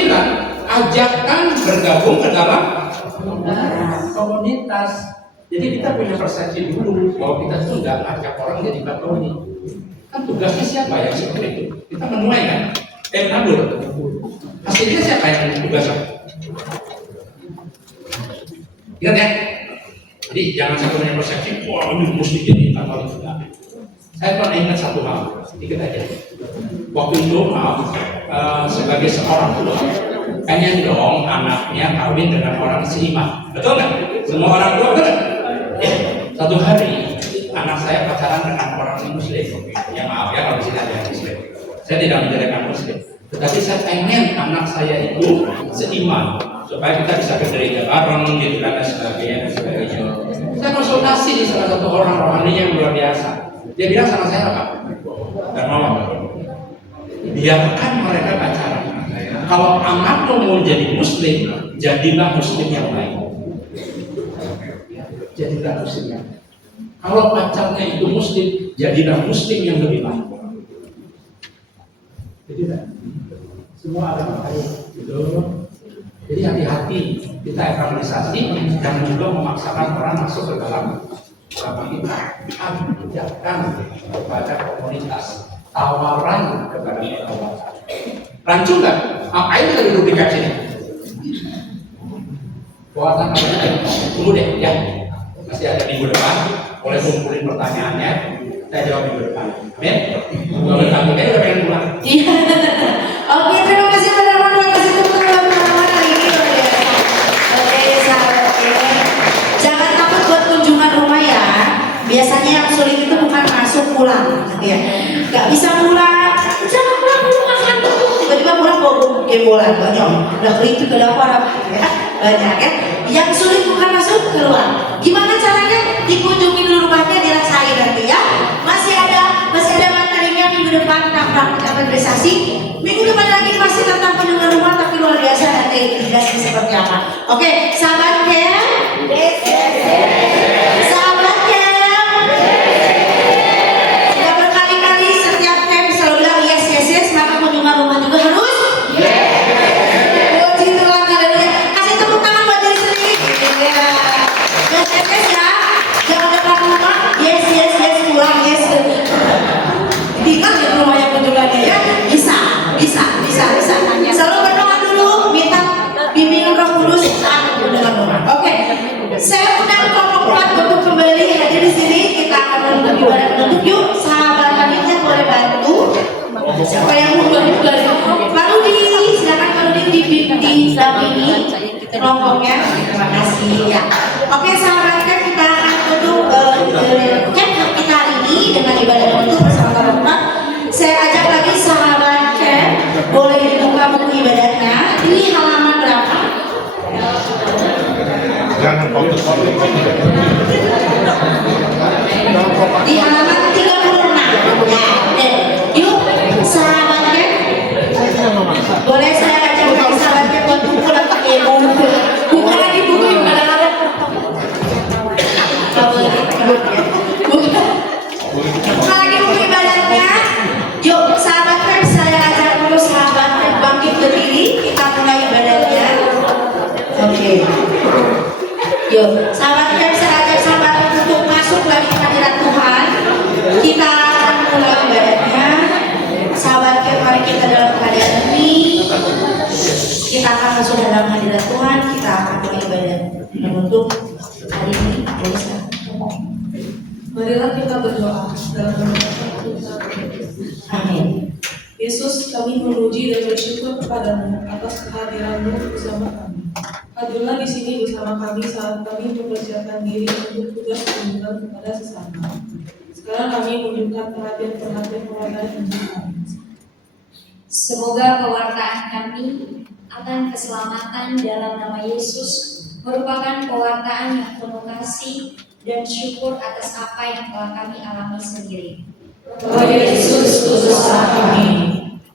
ajakan bergabung ke dalam komunitas. Jadi kita punya persepsi dulu bahwa kita tuh nggak ajak orang jadi Katolik. Kan tugasnya siapa yang seperti itu? Kita menuai kan? Nabur. Hasilnya siapa yang tugasnya? Ingat ya? Jadi jangan satu punya persepsi, wah ini mesti jadi Katolik. Saya pernah ingat satu hal, sedikit aja. Waktu itu maaf, sebagai seorang tua, pengen dong anaknya kawin dengan orang seiman, betul nggak? Semua orang tua betul nggak? Ya, satu hari anak saya pacaran dengan orang Muslim. Ya maaf ya kalau di sini ada yang Muslim. Saya tidak menjadikan Muslim, tetapi saya pengen anak saya itu seiman supaya kita bisa ke gereja bareng gitu dan sebagainya. Saya konsultasi di salah satu orang rohani yang luar biasa. Dia bilang sama saya apa? Dan mama, biarkan mereka pacaran. Kalau anakmu mau jadi Muslim, jadilah Muslim yang baik. Jadilah Muslim yang baik. Kalau pacarnya itu Muslim, jadilah Muslim yang lebih baik. Jadi semua ada makanya. Jadi hati-hati. kita evangelisasi dan juga memaksakan orang masuk ke dalam agama kita. Ajarkan kepada komunitas, tawaran kepada tawaran. Rancu nggak? Ngapain kita duduk di sini? Buatan apa? Tunggu deh, ya. Masih ada minggu depan. Boleh kumpulin pertanyaannya. Saya jawab minggu depan. Amin. Minggu depan udah pengen pulang. Iya. Oke, terima kasih teman-teman. Terima kasih teman-teman hari ini luar biasa. Oke, sahabat oke. Jangan takut buat kunjungan rumah ya. Biasanya yang sulit itu bukan masuk pulang, gitu ya. Gak bisa pulang. Jangan pulang makan dulu. Tiba-tiba pulang bawa bola banyak. Udah keripik ke dapur gitu ya. Banyak ya. Yang sulit bukan masuk keluar. Gimana caranya? Dikunjungi dulu rumahnya, dirasain nanti ya. Masih ada materinya minggu depan tentang praktik evangelisasi. Minggu depan lagi masih tentang kunjungan rumah, tapi luar biasa nanti jelasnya seperti apa. Oke, sahabat Kem. Sahabat Kem. Sudah berkali-kali setiap Kem selalu bilang yes yes yes, maka kunjungan rumah juga harus puji Tuhan, haleluya. Kasih tepuk tangan buat diri sendiri. Ya. Yes yes yes ya. Jangan dekat rumah. Yes yes yes pulang yes. Tinggal di rumah yang kunjungannya ya. Bisa. Selalu berdoa dulu, minta bimbingan Roh Kudus saat kunjungan rumah. Oke. Saya undang kelompok 4 untuk kembali hadir di sini. Kita akan menutup ibadah penutup. Yuk, sahabat panitia boleh bantu. Siapa yang mau baru silakan baru didampingi kelompoknya. Terima kasih ya. Oke, sahabat Kem, kita akan tutup camp kita hari ini dengan ibadah penutup bersama teman-teman. Saya ajak lagi sahabat Kem, boleh dibuka buku ibadahnya di halaman berapa? Jangan fokus. Di halaman 36 ya. Yuk sahabat Kem, boleh saya ajak lagi sahabat Kem buat buku lagi buku. Buka lagi buku ibadah. Buka lagi buku ibadahnya. Yuk sahabat Kem, saya ajak dulu sahabat Kem bangkit berdiri. Kita mulai ibadahnya. Oke. Yuk sahabat Kem, saya ajak sahabat Kem untuk masuk lagi ke hadirat Tuhan. Kita akan mulai ibadahnya. Sahabat Kem, mari kita dalam keadaan ini. Kita akan masuk dalam hadirat Tuhan. Kita akan mulai ibadah untuk hari ini. Marilah kita berdoa dalam nama Tuhan. Amin. Yesus, kami memuji dan bersyukur kepadamu atas kehadiranmu bersama kami. Hadirlah di sini bersama kami saat kami mempersiapkan diri untuk tugas kunjungan kepada sesama. Sekarang kami menunjukkan perhatian kepada Injil kami. Semoga pewartaan kami akan keselamatan dalam nama Yesus merupakan pewartaan yang penuh kasih dan syukur atas apa yang telah kami alami sendiri. Oh Yesus, utuslah kami.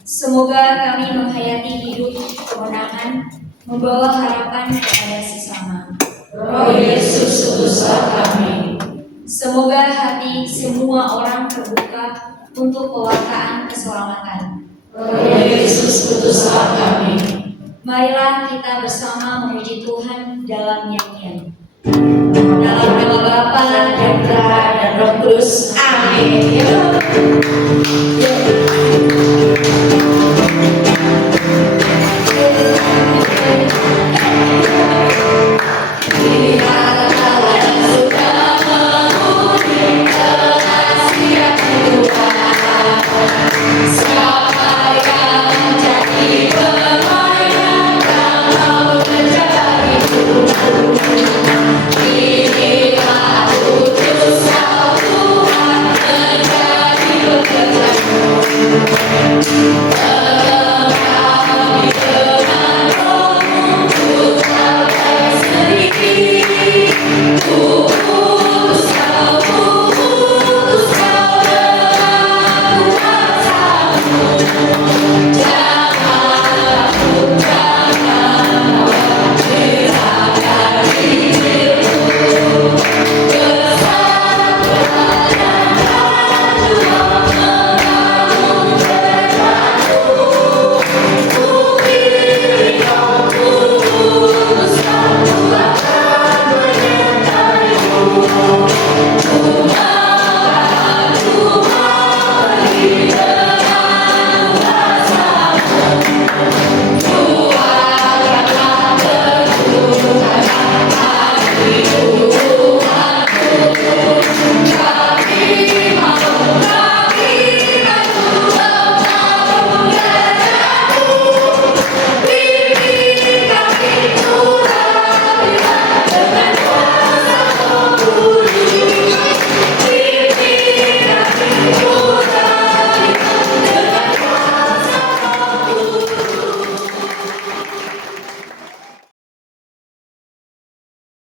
Semoga kami menghayati hidup kemenangan, membawa harapan kepada sesama. Oh Yesus, utuslah kami. Semoga hati semua orang terbuka untuk pewartaan keselamatan. Oh Yesus, utuslah kami. Marilah kita bersama memuji Tuhan dalam nyanyian. Dalam nama Bapa dan Putra dan Roh Kudus. Amin.